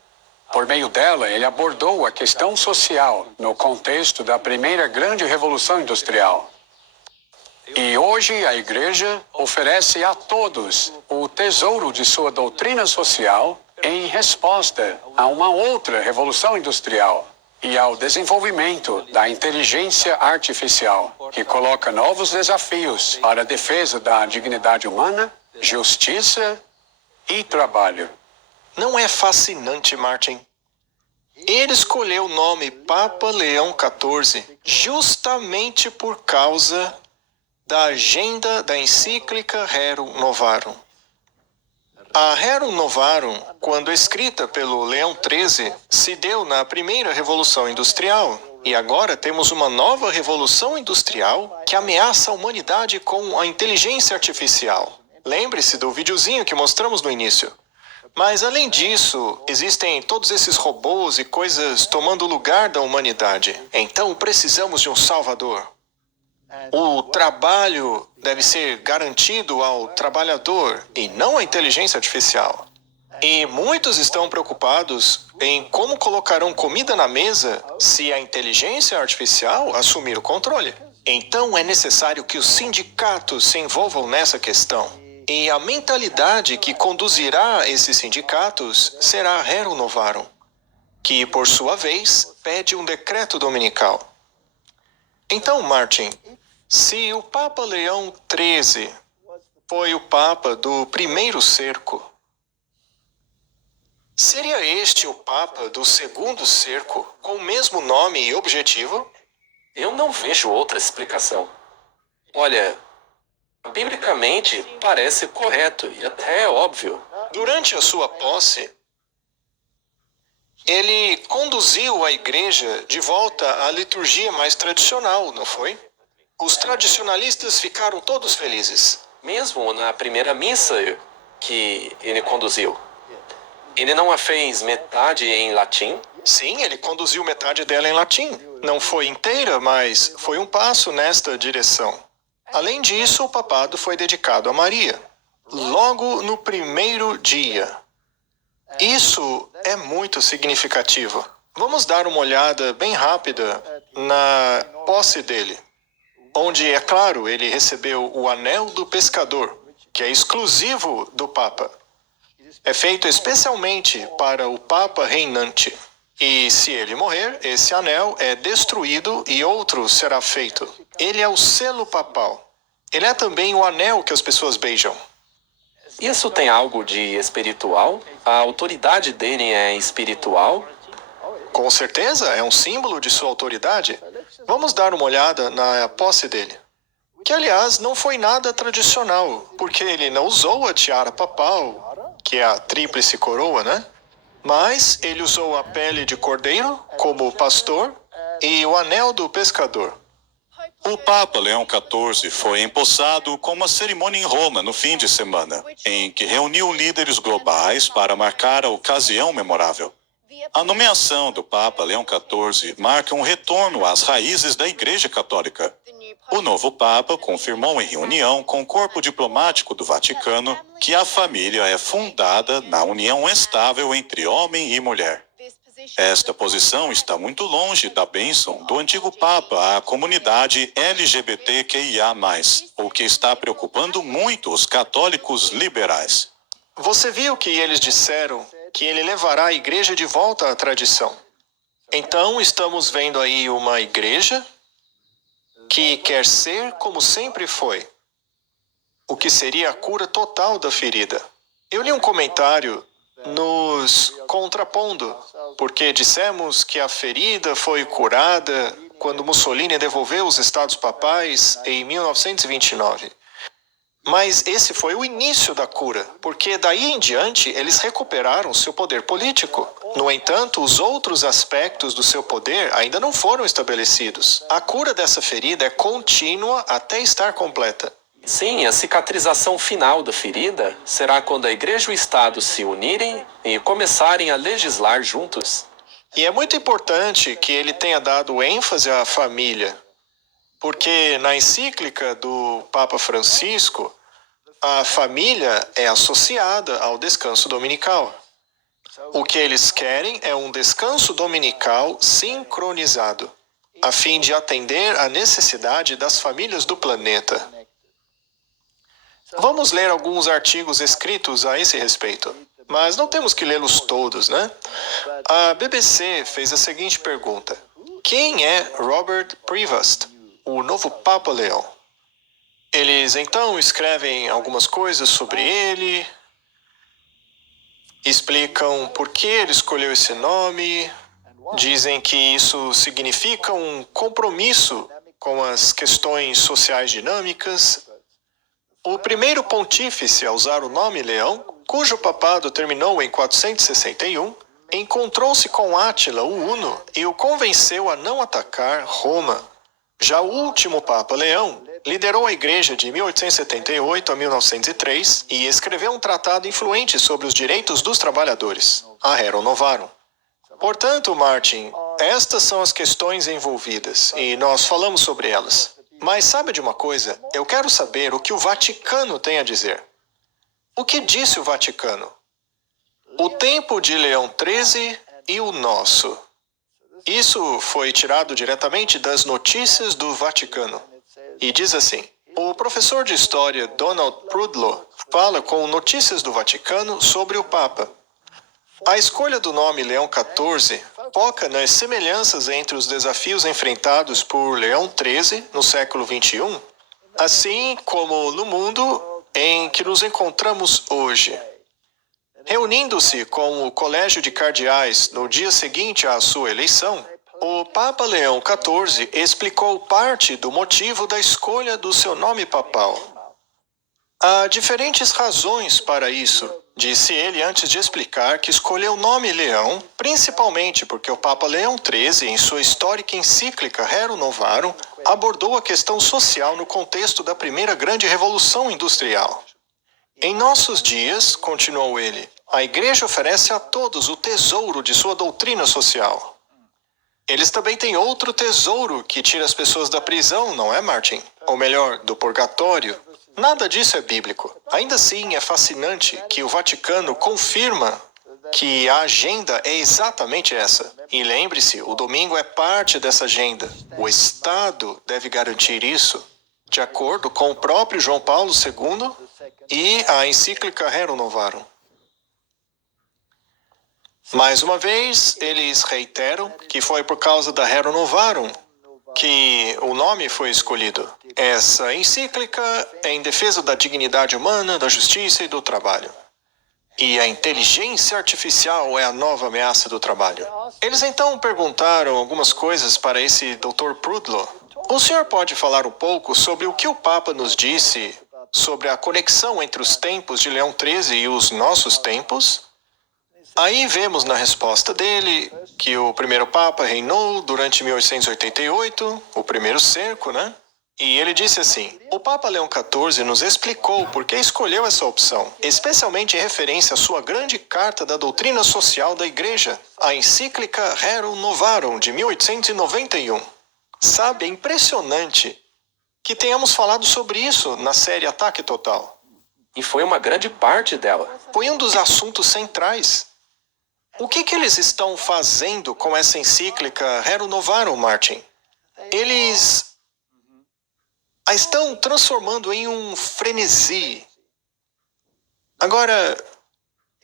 Por meio dela, ele abordou a questão social no contexto da primeira grande revolução industrial. E hoje a Igreja oferece a todos o tesouro de sua doutrina social em resposta a uma outra revolução industrial e ao desenvolvimento da inteligência artificial, que coloca novos desafios para a defesa da dignidade humana, justiça e trabalho. Não é fascinante, Martin? Ele escolheu o nome Papa Leão XIV justamente por causa da agenda da encíclica Rerum Novarum. A Rerum Novarum, quando escrita pelo Leão XIII, se deu na primeira Revolução Industrial. E agora temos uma nova Revolução Industrial que ameaça a humanidade com a inteligência artificial. Lembre-se do videozinho que mostramos no início. Mas, além disso, existem todos esses robôs e coisas tomando o lugar da humanidade. Então, precisamos de um salvador. O trabalho deve ser garantido ao trabalhador e não à inteligência artificial. E muitos estão preocupados em como colocarão comida na mesa se a inteligência artificial assumir o controle. Então é necessário que os sindicatos se envolvam nessa questão. E a mentalidade que conduzirá esses sindicatos será a Rerum Novarum, que, por sua vez, pede um decreto dominical. Então, Martin, se o Papa Leão XIII foi o Papa do primeiro cerco, seria este o Papa do segundo cerco, com o mesmo nome e objetivo? Eu não vejo outra explicação. Olha, biblicamente parece correto e até óbvio. Durante a sua posse, ele conduziu a igreja de volta à liturgia mais tradicional, não foi? Os tradicionalistas ficaram todos felizes. Mesmo na primeira missa que ele conduziu. Ele não a fez metade em latim? Sim, ele conduziu metade dela em latim. Não foi inteira, mas foi um passo nesta direção. Além disso, o papado foi dedicado a Maria, logo no primeiro dia. Isso é muito significativo. Vamos dar uma olhada bem rápida na posse dele, onde, é claro, ele recebeu o Anel do Pescador, que é exclusivo do Papa. É feito especialmente para o Papa reinante. E se ele morrer, esse anel é destruído e outro será feito. Ele é o selo papal. Ele é também o anel que as pessoas beijam. Isso tem algo de espiritual? A autoridade dele é espiritual? Com certeza, é um símbolo de sua autoridade. Vamos dar uma olhada na posse dele. que aliás não foi nada tradicional, porque ele não usou a tiara papal, que é a tríplice coroa, né? Mas ele usou a pele de cordeiro como pastor e o anel do pescador. O Papa Leão XIV foi empossado com uma cerimônia em Roma no fim de semana, em que reuniu líderes globais para marcar a ocasião memorável. A nomeação do Papa Leão XIV marca um retorno às raízes da Igreja Católica. O novo Papa confirmou em reunião com o corpo diplomático do Vaticano que a família é fundada na união estável entre homem e mulher. Esta posição está muito longe da bênção do antigo Papa à comunidade LGBTQIA+, o que está preocupando muito os católicos liberais. Você viu que eles disseram que ele levará a igreja de volta à tradição. Então, estamos vendo aí uma igreja que quer ser como sempre foi, o que seria a cura total da ferida. Eu li um comentário nos contrapondo, porque dissemos que a ferida foi curada quando Mussolini devolveu os Estados Papais em 1929. Mas esse foi o início da cura, porque daí em diante eles recuperaram seu poder político. No entanto, os outros aspectos do seu poder ainda não foram estabelecidos. A cura dessa ferida é contínua até estar completa. Sim, a cicatrização final da ferida será quando a Igreja e o Estado se unirem e começarem a legislar juntos. E é muito importante que ele tenha dado ênfase à família, porque na encíclica do Papa Francisco, a família é associada ao descanso dominical. O que eles querem é um descanso dominical sincronizado, a fim de atender à necessidade das famílias do planeta. Vamos ler alguns artigos escritos a esse respeito, mas não temos que lê-los todos, né? A BBC fez a seguinte pergunta: quem é Robert Prevost, o novo Papa Leão? Eles então escrevem algumas coisas sobre ele, explicam por que ele escolheu esse nome, dizem que isso significa um compromisso com as questões sociais dinâmicas. O primeiro pontífice a usar o nome Leão, cujo papado terminou em 461, encontrou-se com Átila, o Huno, e o convenceu a não atacar Roma. Já o último Papa Leão liderou a Igreja de 1878 a 1903 e escreveu um tratado influente sobre os direitos dos trabalhadores, a Rerum Novarum. Portanto, Martin, estas são as questões envolvidas e nós falamos sobre elas. Mas sabe de uma coisa? Eu quero saber o que o Vaticano tem a dizer. O que disse o Vaticano? O tempo de Leão XIII e o nosso. Isso foi tirado diretamente das notícias do Vaticano. E diz assim: o professor de história Donald Prudlow fala com Notícias do Vaticano sobre o Papa. A escolha do nome Leão XIV foca nas semelhanças entre os desafios enfrentados por Leão XIII no século XXI, assim como no mundo em que nos encontramos hoje. Reunindo-se com o Colégio de Cardeais no dia seguinte à sua eleição, o Papa Leão XIV explicou parte do motivo da escolha do seu nome papal. Há diferentes razões para isso, disse ele antes de explicar que escolheu o nome Leão, principalmente porque o Papa Leão XIII, em sua histórica encíclica Rerum Novarum, abordou a questão social no contexto da primeira grande revolução industrial. Em nossos dias, continuou ele, a Igreja oferece a todos o tesouro de sua doutrina social. Eles também têm outro tesouro que tira as pessoas da prisão, não é, Martin? Ou melhor, do purgatório. Nada disso é bíblico. Ainda assim, é fascinante que o Vaticano confirma que a agenda é exatamente essa. E lembre-se, o domingo é parte dessa agenda. O Estado deve garantir isso, de acordo com o próprio João Paulo II e a encíclica Rerum Novarum. Mais uma vez, eles reiteram que foi por causa da Rerum Novarum que o nome foi escolhido. Essa encíclica é em defesa da dignidade humana, da justiça e do trabalho. E a inteligência artificial é a nova ameaça do trabalho. Eles então perguntaram algumas coisas para esse Dr. Prudlow O senhor pode falar um pouco sobre o que o Papa nos disse sobre a conexão entre os tempos de Leão XIII e os nossos tempos? Aí vemos na resposta dele que o primeiro Papa reinou durante 1888, o primeiro cerco, né? E ele disse assim: o Papa Leão XIV nos explicou por que escolheu essa opção, especialmente em referência à sua grande carta da doutrina social da Igreja, a encíclica Rerum Novarum, de 1891. Sabe, é impressionante que tenhamos falado sobre isso na série Ataque Total. E foi uma grande parte dela. Foi um dos assuntos centrais. O que eles estão fazendo com essa encíclica Rerum Novarum, Martin? Eles a estão transformando em um frenesi. Agora,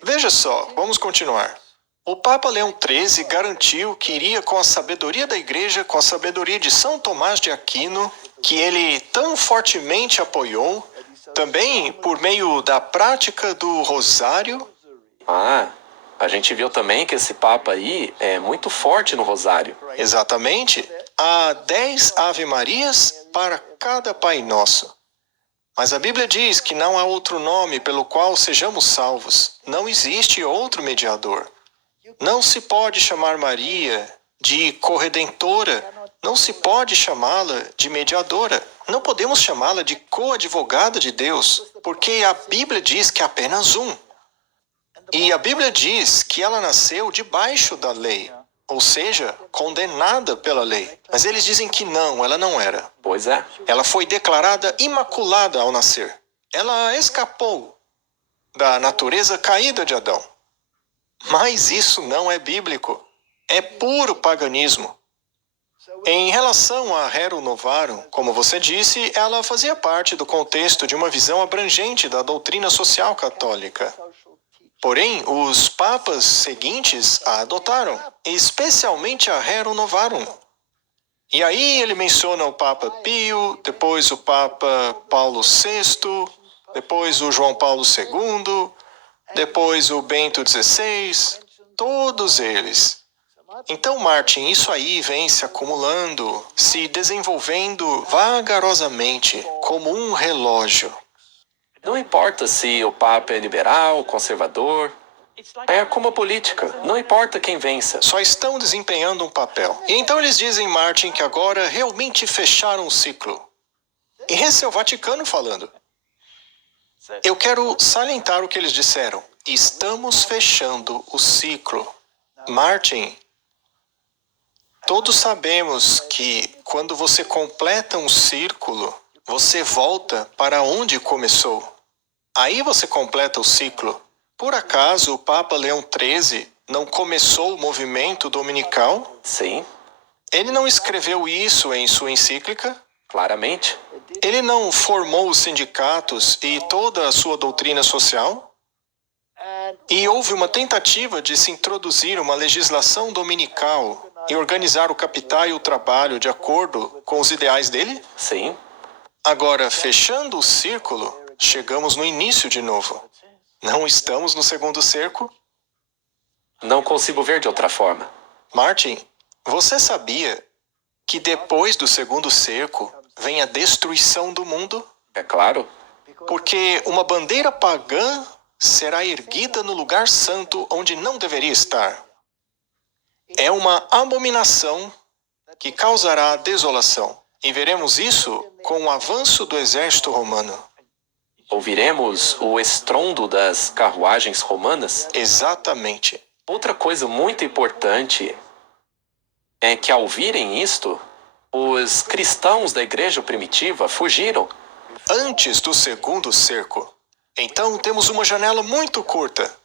veja só, vamos continuar. O Papa Leão XIII garantiu que iria com a sabedoria da Igreja, com a sabedoria de São Tomás de Aquino, que ele tão fortemente apoiou, também por meio da prática do rosário. A gente viu também que esse Papa aí é muito forte no rosário. Exatamente. Há 10 Ave-Marias para cada Pai Nosso. Mas a Bíblia diz que não há outro nome pelo qual sejamos salvos. Não existe outro mediador. Não se pode chamar Maria de corredentora. Não se pode chamá-la de mediadora. Não podemos chamá-la de coadvogada de Deus, porque a Bíblia diz que há apenas um. E a Bíblia diz que ela nasceu debaixo da lei, ou seja, condenada pela lei. Mas eles dizem que não, ela não era. Pois é. Ela foi declarada imaculada ao nascer. Ela escapou da natureza caída de Adão. Mas isso não é bíblico. É puro paganismo. Em relação a Rerum Novarum, como você disse, ela fazia parte do contexto de uma visão abrangente da doutrina social católica. Porém, os papas seguintes a adotaram, especialmente a Rerum Novarum. E aí ele menciona o Papa Pio, depois o Papa Paulo VI, depois o João Paulo II, depois o Bento XVI, todos eles. Então, Martin, isso aí vem se acumulando, se desenvolvendo vagarosamente, como um relógio. Não importa se o Papa é liberal, conservador. É como a política. Não importa quem vença. Só estão desempenhando um papel. E então eles dizem, Martin, que agora realmente fecharam o ciclo. E esse é o Vaticano falando. Eu quero salientar o que eles disseram. Estamos fechando o ciclo. Martin, todos sabemos que quando você completa um círculo, você volta para onde começou. Aí você completa o ciclo. Por acaso o Papa Leão XIII não começou o movimento dominical? Sim. Ele não escreveu isso em sua encíclica? Claramente. Ele não formou os sindicatos e toda a sua doutrina social? E houve uma tentativa de se introduzir uma legislação dominical e organizar o capital e o trabalho de acordo com os ideais dele? Sim. Agora, fechando o círculo, chegamos no início de novo. Não estamos no segundo cerco? Não consigo ver de outra forma. Martin, você sabia que depois do segundo cerco vem a destruição do mundo? É claro. Porque uma bandeira pagã será erguida no lugar santo onde não deveria estar. É uma abominação que causará desolação. E veremos isso com o avanço do exército romano. Ouviremos o estrondo das carruagens romanas? Exatamente. Outra coisa muito importante é que, ao virem isto, os cristãos da igreja primitiva fugiram. Antes do segundo cerco. Então temos uma janela muito curta.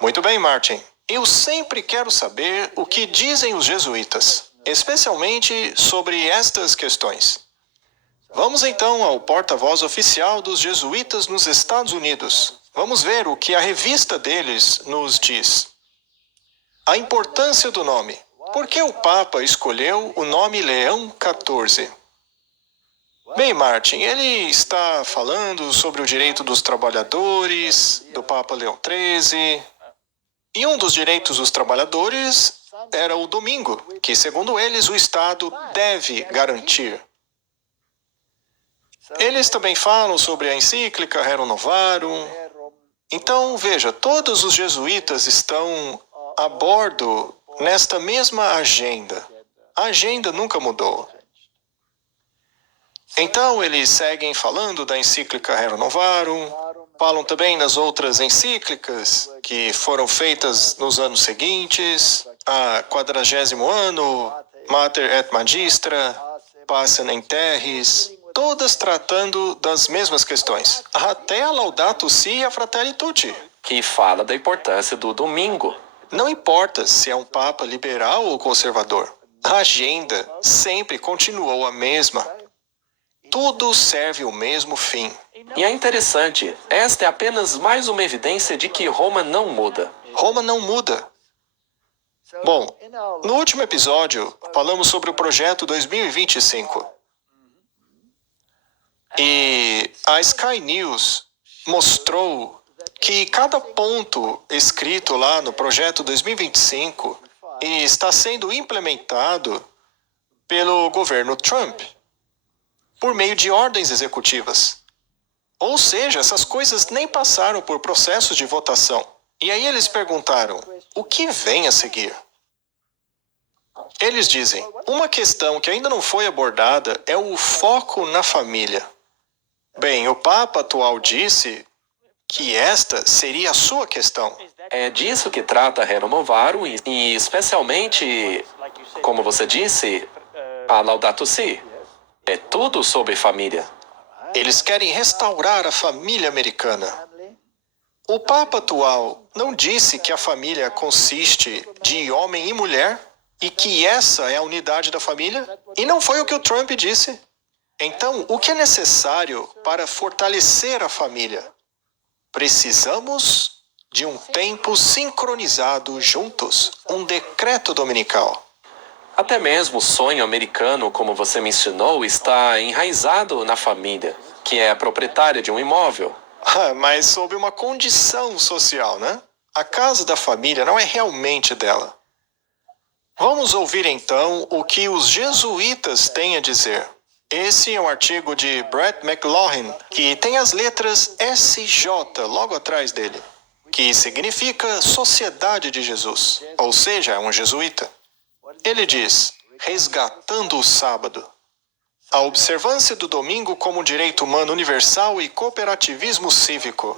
Muito bem, Martin. Eu sempre quero saber o que dizem os jesuítas, especialmente sobre estas questões. Vamos então ao porta-voz oficial dos jesuítas nos Estados Unidos. Vamos ver o que a revista deles nos diz. A importância do nome. Por que o Papa escolheu o nome Leão XIV? Bem, Martin, ele está falando sobre o direito dos trabalhadores, do Papa Leão XIII. E um dos direitos dos trabalhadores era o domingo, que, segundo eles, o Estado deve garantir. Eles também falam sobre a encíclica Rerum Novarum. Então, veja, todos os jesuítas estão a bordo nesta mesma agenda. A agenda nunca mudou. Então, eles seguem falando da encíclica Rerum Novarum, falam também das outras encíclicas que foram feitas nos anos seguintes, a 40º ano, Mater et Magistra, Pacem in Terris, todas tratando das mesmas questões. Até a Laudato Si e a Fratelli Tutti. Que fala da importância do domingo. Não importa se é um papa liberal ou conservador. A agenda sempre continuou a mesma. Tudo serve o mesmo fim. E é interessante, esta é apenas mais uma evidência de que Roma não muda. Roma não muda. Bom, no último episódio, falamos sobre o projeto 2025. E a Sky News mostrou que cada ponto escrito lá no projeto 2025 está sendo implementado pelo governo Trump por meio de ordens executivas. Ou seja, essas coisas nem passaram por processos de votação. E aí eles perguntaram, o que vem a seguir? Eles dizem, uma questão que ainda não foi abordada é o foco na família. Bem, o Papa atual disse que esta seria a sua questão. É disso que trata Rerum Novarum e especialmente, como você disse, a Laudato Si. É tudo sobre família. Eles querem restaurar a família americana. O Papa atual não disse que a família consiste de homem e mulher e que essa é a unidade da família? E não foi o que o Trump disse. Então, o que é necessário para fortalecer a família? Precisamos de um tempo sincronizado juntos, um decreto dominical. Até mesmo o sonho americano, como você mencionou, está enraizado na família, que é a proprietária de um imóvel. Mas sob uma condição social, né? A casa da família não é realmente dela. Vamos ouvir então o que os jesuítas têm a dizer. Esse é um artigo de Brett McLaughlin, que tem as letras SJ logo atrás dele, que significa Sociedade de Jesus, ou seja, é um jesuíta. Ele diz, resgatando o sábado, a observância do domingo como direito humano universal e cooperativismo cívico.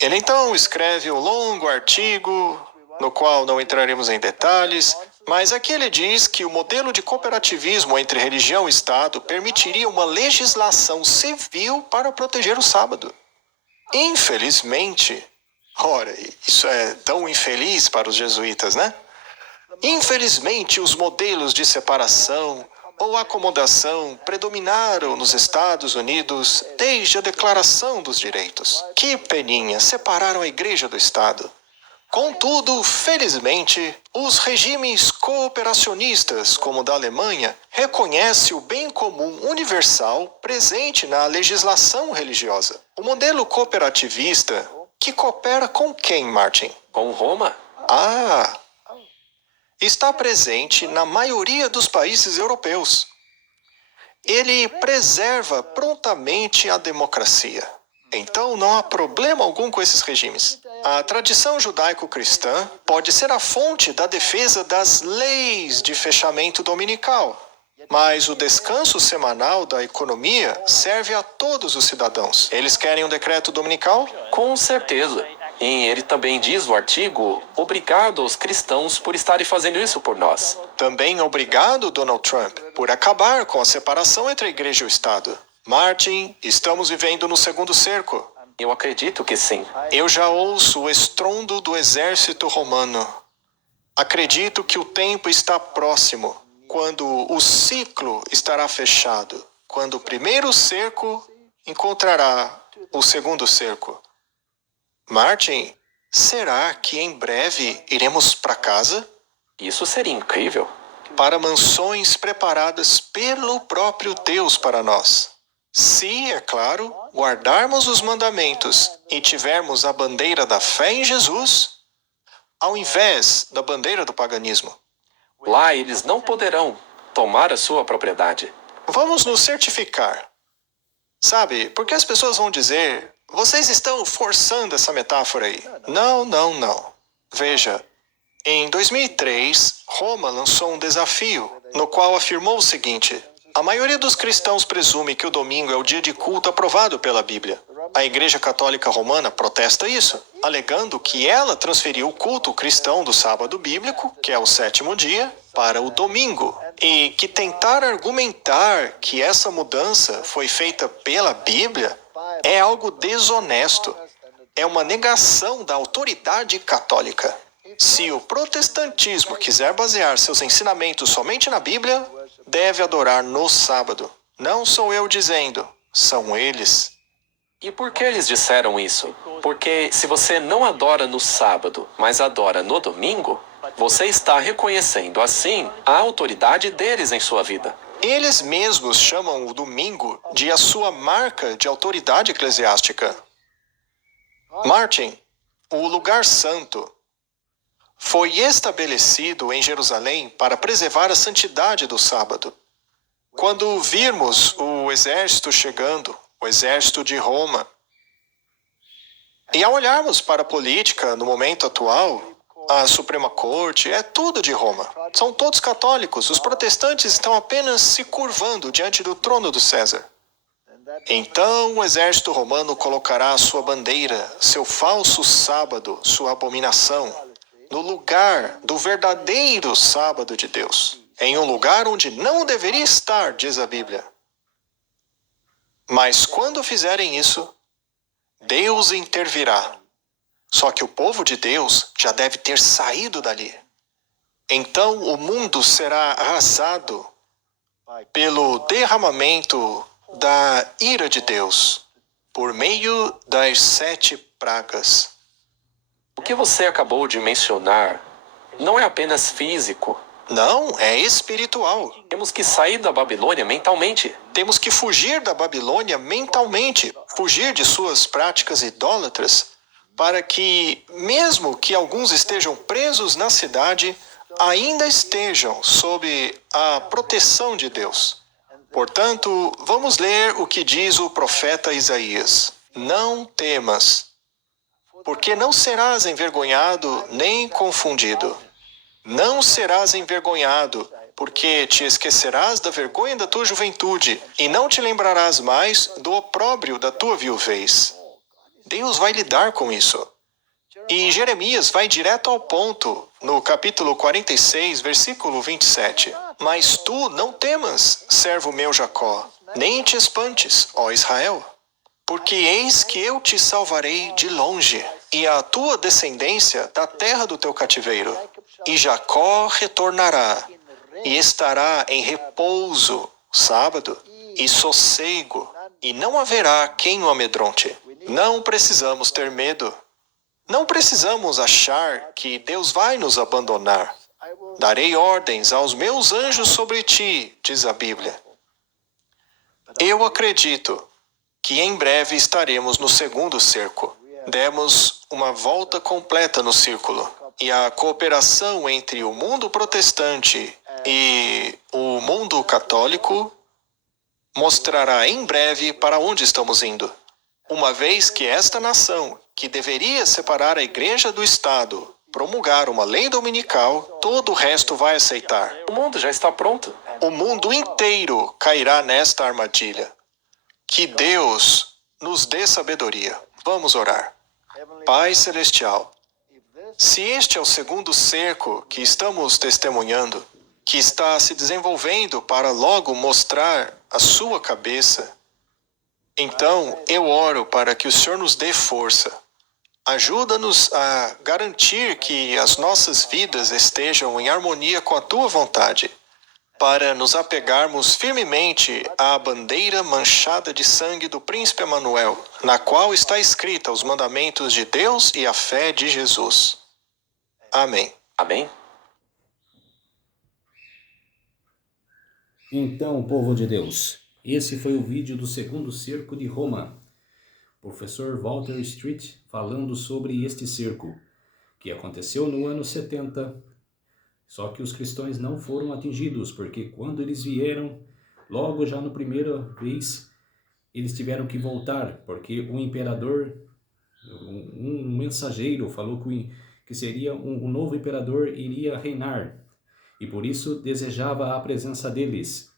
Ele então escreve um longo artigo, no qual não entraremos em detalhes, mas aqui ele diz que o modelo de cooperativismo entre religião e Estado permitiria uma legislação civil para proteger o sábado. Infelizmente, ora, isso é tão infeliz para os jesuítas, né? Infelizmente, os modelos de separação ou acomodação predominaram nos Estados Unidos desde a Declaração dos Direitos. Que peninha, separaram a Igreja do Estado. Contudo, felizmente, os regimes cooperacionistas, como o da Alemanha, reconhecem o bem comum universal presente na legislação religiosa. O modelo cooperativista, que coopera com quem, Martin? Com Roma? Está presente na maioria dos países europeus. Ele preserva prontamente a democracia. Então, não há problema algum com esses regimes. A tradição judaico-cristã pode ser a fonte da defesa das leis de fechamento dominical, mas o descanso semanal da economia serve a todos os cidadãos. Eles querem um decreto dominical? Com certeza. E ele também diz no artigo, obrigado aos cristãos por estarem fazendo isso por nós. Também obrigado, Donald Trump, por acabar com a separação entre a igreja e o Estado. Martin, estamos vivendo no segundo cerco. Eu acredito que sim. Eu já ouço o estrondo do exército romano. Acredito que o tempo está próximo, quando o ciclo estará fechado, quando o primeiro cerco encontrará o segundo cerco. Martin, será que em breve iremos para casa? Isso seria incrível. Para mansões preparadas pelo próprio Deus para nós. Se, é claro, guardarmos os mandamentos e tivermos a bandeira da fé em Jesus, ao invés da bandeira do paganismo. Lá eles não poderão tomar a sua propriedade. Vamos nos certificar. Sabe, porque as pessoas vão dizer, vocês estão forçando essa metáfora aí. Não, não, não. Veja, em 2003, Roma lançou um desafio, no qual afirmou o seguinte: a maioria dos cristãos presume que o domingo é o dia de culto aprovado pela Bíblia. A Igreja Católica Romana protesta isso, alegando que ela transferiu o culto cristão do sábado bíblico, que é o sétimo dia, para o domingo, e que tentar argumentar que essa mudança foi feita pela Bíblia é algo desonesto. É uma negação da autoridade católica. Se o protestantismo quiser basear seus ensinamentos somente na Bíblia, deve adorar no sábado. Não sou eu dizendo, são eles. E por que eles disseram isso? Porque se você não adora no sábado, mas adora no domingo, você está reconhecendo assim a autoridade deles em sua vida. Eles mesmos chamam o domingo de a sua marca de autoridade eclesiástica. Martin, o lugar santo, foi estabelecido em Jerusalém para preservar a santidade do sábado. Quando virmos o exército chegando, o exército de Roma, e ao olharmos para a política no momento atual, a Suprema Corte é tudo de Roma. São todos católicos. Os protestantes estão apenas se curvando diante do trono do César. Então o exército romano colocará a sua bandeira, seu falso sábado, sua abominação, no lugar do verdadeiro sábado de Deus, em um lugar onde não deveria estar, diz a Bíblia. Mas quando fizerem isso, Deus intervirá. Só que o povo de Deus já deve ter saído dali. Então o mundo será arrasado pelo derramamento da ira de Deus, por meio das 7 pragas. O que você acabou de mencionar não é apenas físico. Não, é espiritual. Temos que sair da Babilônia mentalmente. Temos que fugir da Babilônia mentalmente, fugir de suas práticas idólatras, para que, mesmo que alguns estejam presos na cidade, ainda estejam sob a proteção de Deus. Portanto, vamos ler o que diz o profeta Isaías. Não temas, porque não serás envergonhado nem confundido. Não serás envergonhado, porque te esquecerás da vergonha da tua juventude, e não te lembrarás mais do opróbrio da tua viuvez. Deus vai lidar com isso. E Jeremias vai direto ao ponto, no capítulo 46, versículo 27. Mas tu não temas, servo meu Jacó, nem te espantes, ó Israel. Porque eis que eu te salvarei de longe, e a tua descendência da terra do teu cativeiro. E Jacó retornará, e estará em repouso, sábado, e sossego, e não haverá quem o amedronte. Não precisamos ter medo. Não precisamos achar que Deus vai nos abandonar. Darei ordens aos meus anjos sobre ti, diz a Bíblia. Eu acredito que em breve estaremos no segundo cerco. Demos uma volta completa no círculo. E a cooperação entre o mundo protestante e o mundo católico mostrará em breve para onde estamos indo. Uma vez que esta nação, que deveria separar a igreja do Estado, promulgar uma lei dominical, todo o resto vai aceitar. O mundo já está pronto. O mundo inteiro cairá nesta armadilha. Que Deus nos dê sabedoria. Vamos orar. Pai Celestial, se este é o segundo cerco que estamos testemunhando, que está se desenvolvendo para logo mostrar a sua cabeça, então eu oro para que o Senhor nos dê força. Ajuda-nos a garantir que as nossas vidas estejam em harmonia com a tua vontade, para nos apegarmos firmemente à bandeira manchada de sangue do príncipe Emanuel, na qual está escrita os mandamentos de Deus e a fé de Jesus. Amém. Amém? Então, povo de Deus, esse foi o vídeo do segundo cerco de Roma. Professor Walter Street falando sobre este cerco. que aconteceu no ano 70. Só que os cristãos não foram atingidos, porque quando eles vieram, logo já na primeira vez, eles tiveram que voltar, porque o imperador, um mensageiro, falou que seria um novo imperador iria reinar, e por isso desejava a presença deles.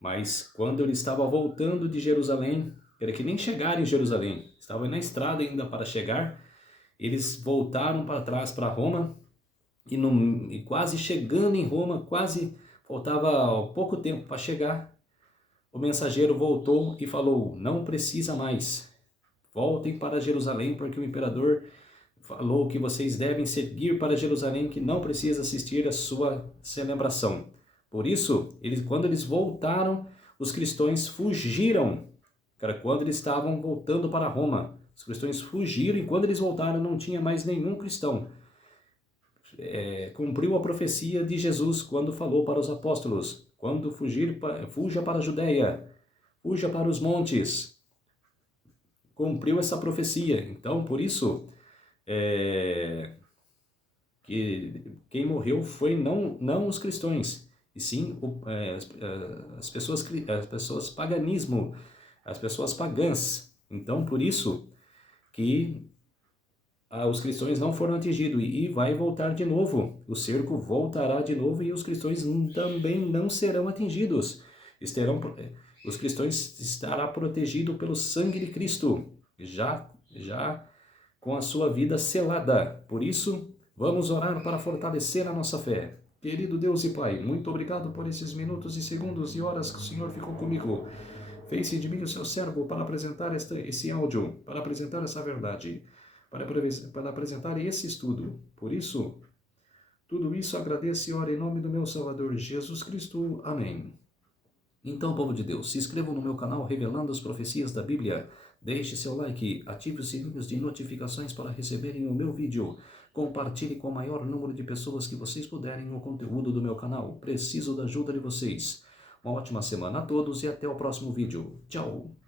Mas quando ele estava voltando de Jerusalém, era que nem chegaram em Jerusalém, estavam na estrada ainda para chegar, eles voltaram para trás para Roma, e quase chegando em Roma, quase faltava pouco tempo para chegar, o mensageiro voltou e falou: não precisa mais, voltem para Jerusalém, porque o imperador falou que vocês devem seguir para Jerusalém, que não precisa assistir a sua celebração. Por isso, quando eles voltaram, os cristãos fugiram. Quando eles estavam voltando para Roma, os cristãos fugiram, e quando eles voltaram não tinha mais nenhum cristão. Cumpriu a profecia de Jesus quando falou para os apóstolos: quando fugir, fuja para a Judéia, fuja para os montes. Cumpriu essa profecia. Então, por isso, que quem morreu foi não os cristãos, e sim as pessoas paganismo, as pessoas pagãs. Então, por isso que os cristãos não foram atingidos, e vai voltar de novo, o cerco voltará de novo, e os cristãos também não serão atingidos. Os cristãos estarão protegidos pelo sangue de Cristo, já com a sua vida selada. Por isso, vamos orar para fortalecer a nossa fé. Querido Deus e Pai, muito obrigado por esses minutos e segundos e horas que o Senhor ficou comigo. Fez-se de mim o seu servo para apresentar esse áudio, para apresentar essa verdade, para apresentar esse estudo. Por isso, tudo isso agradeço e oro em nome do meu Salvador Jesus Cristo. Amém. Então, povo de Deus, se inscrevam no meu canal Revelando as Profecias da Bíblia. Deixe seu like, ative os sininhos de notificações para receberem o meu vídeo. Compartilhe com o maior número de pessoas que vocês puderem o conteúdo do meu canal. Preciso da ajuda de vocês. Uma ótima semana a todos e até o próximo vídeo. Tchau!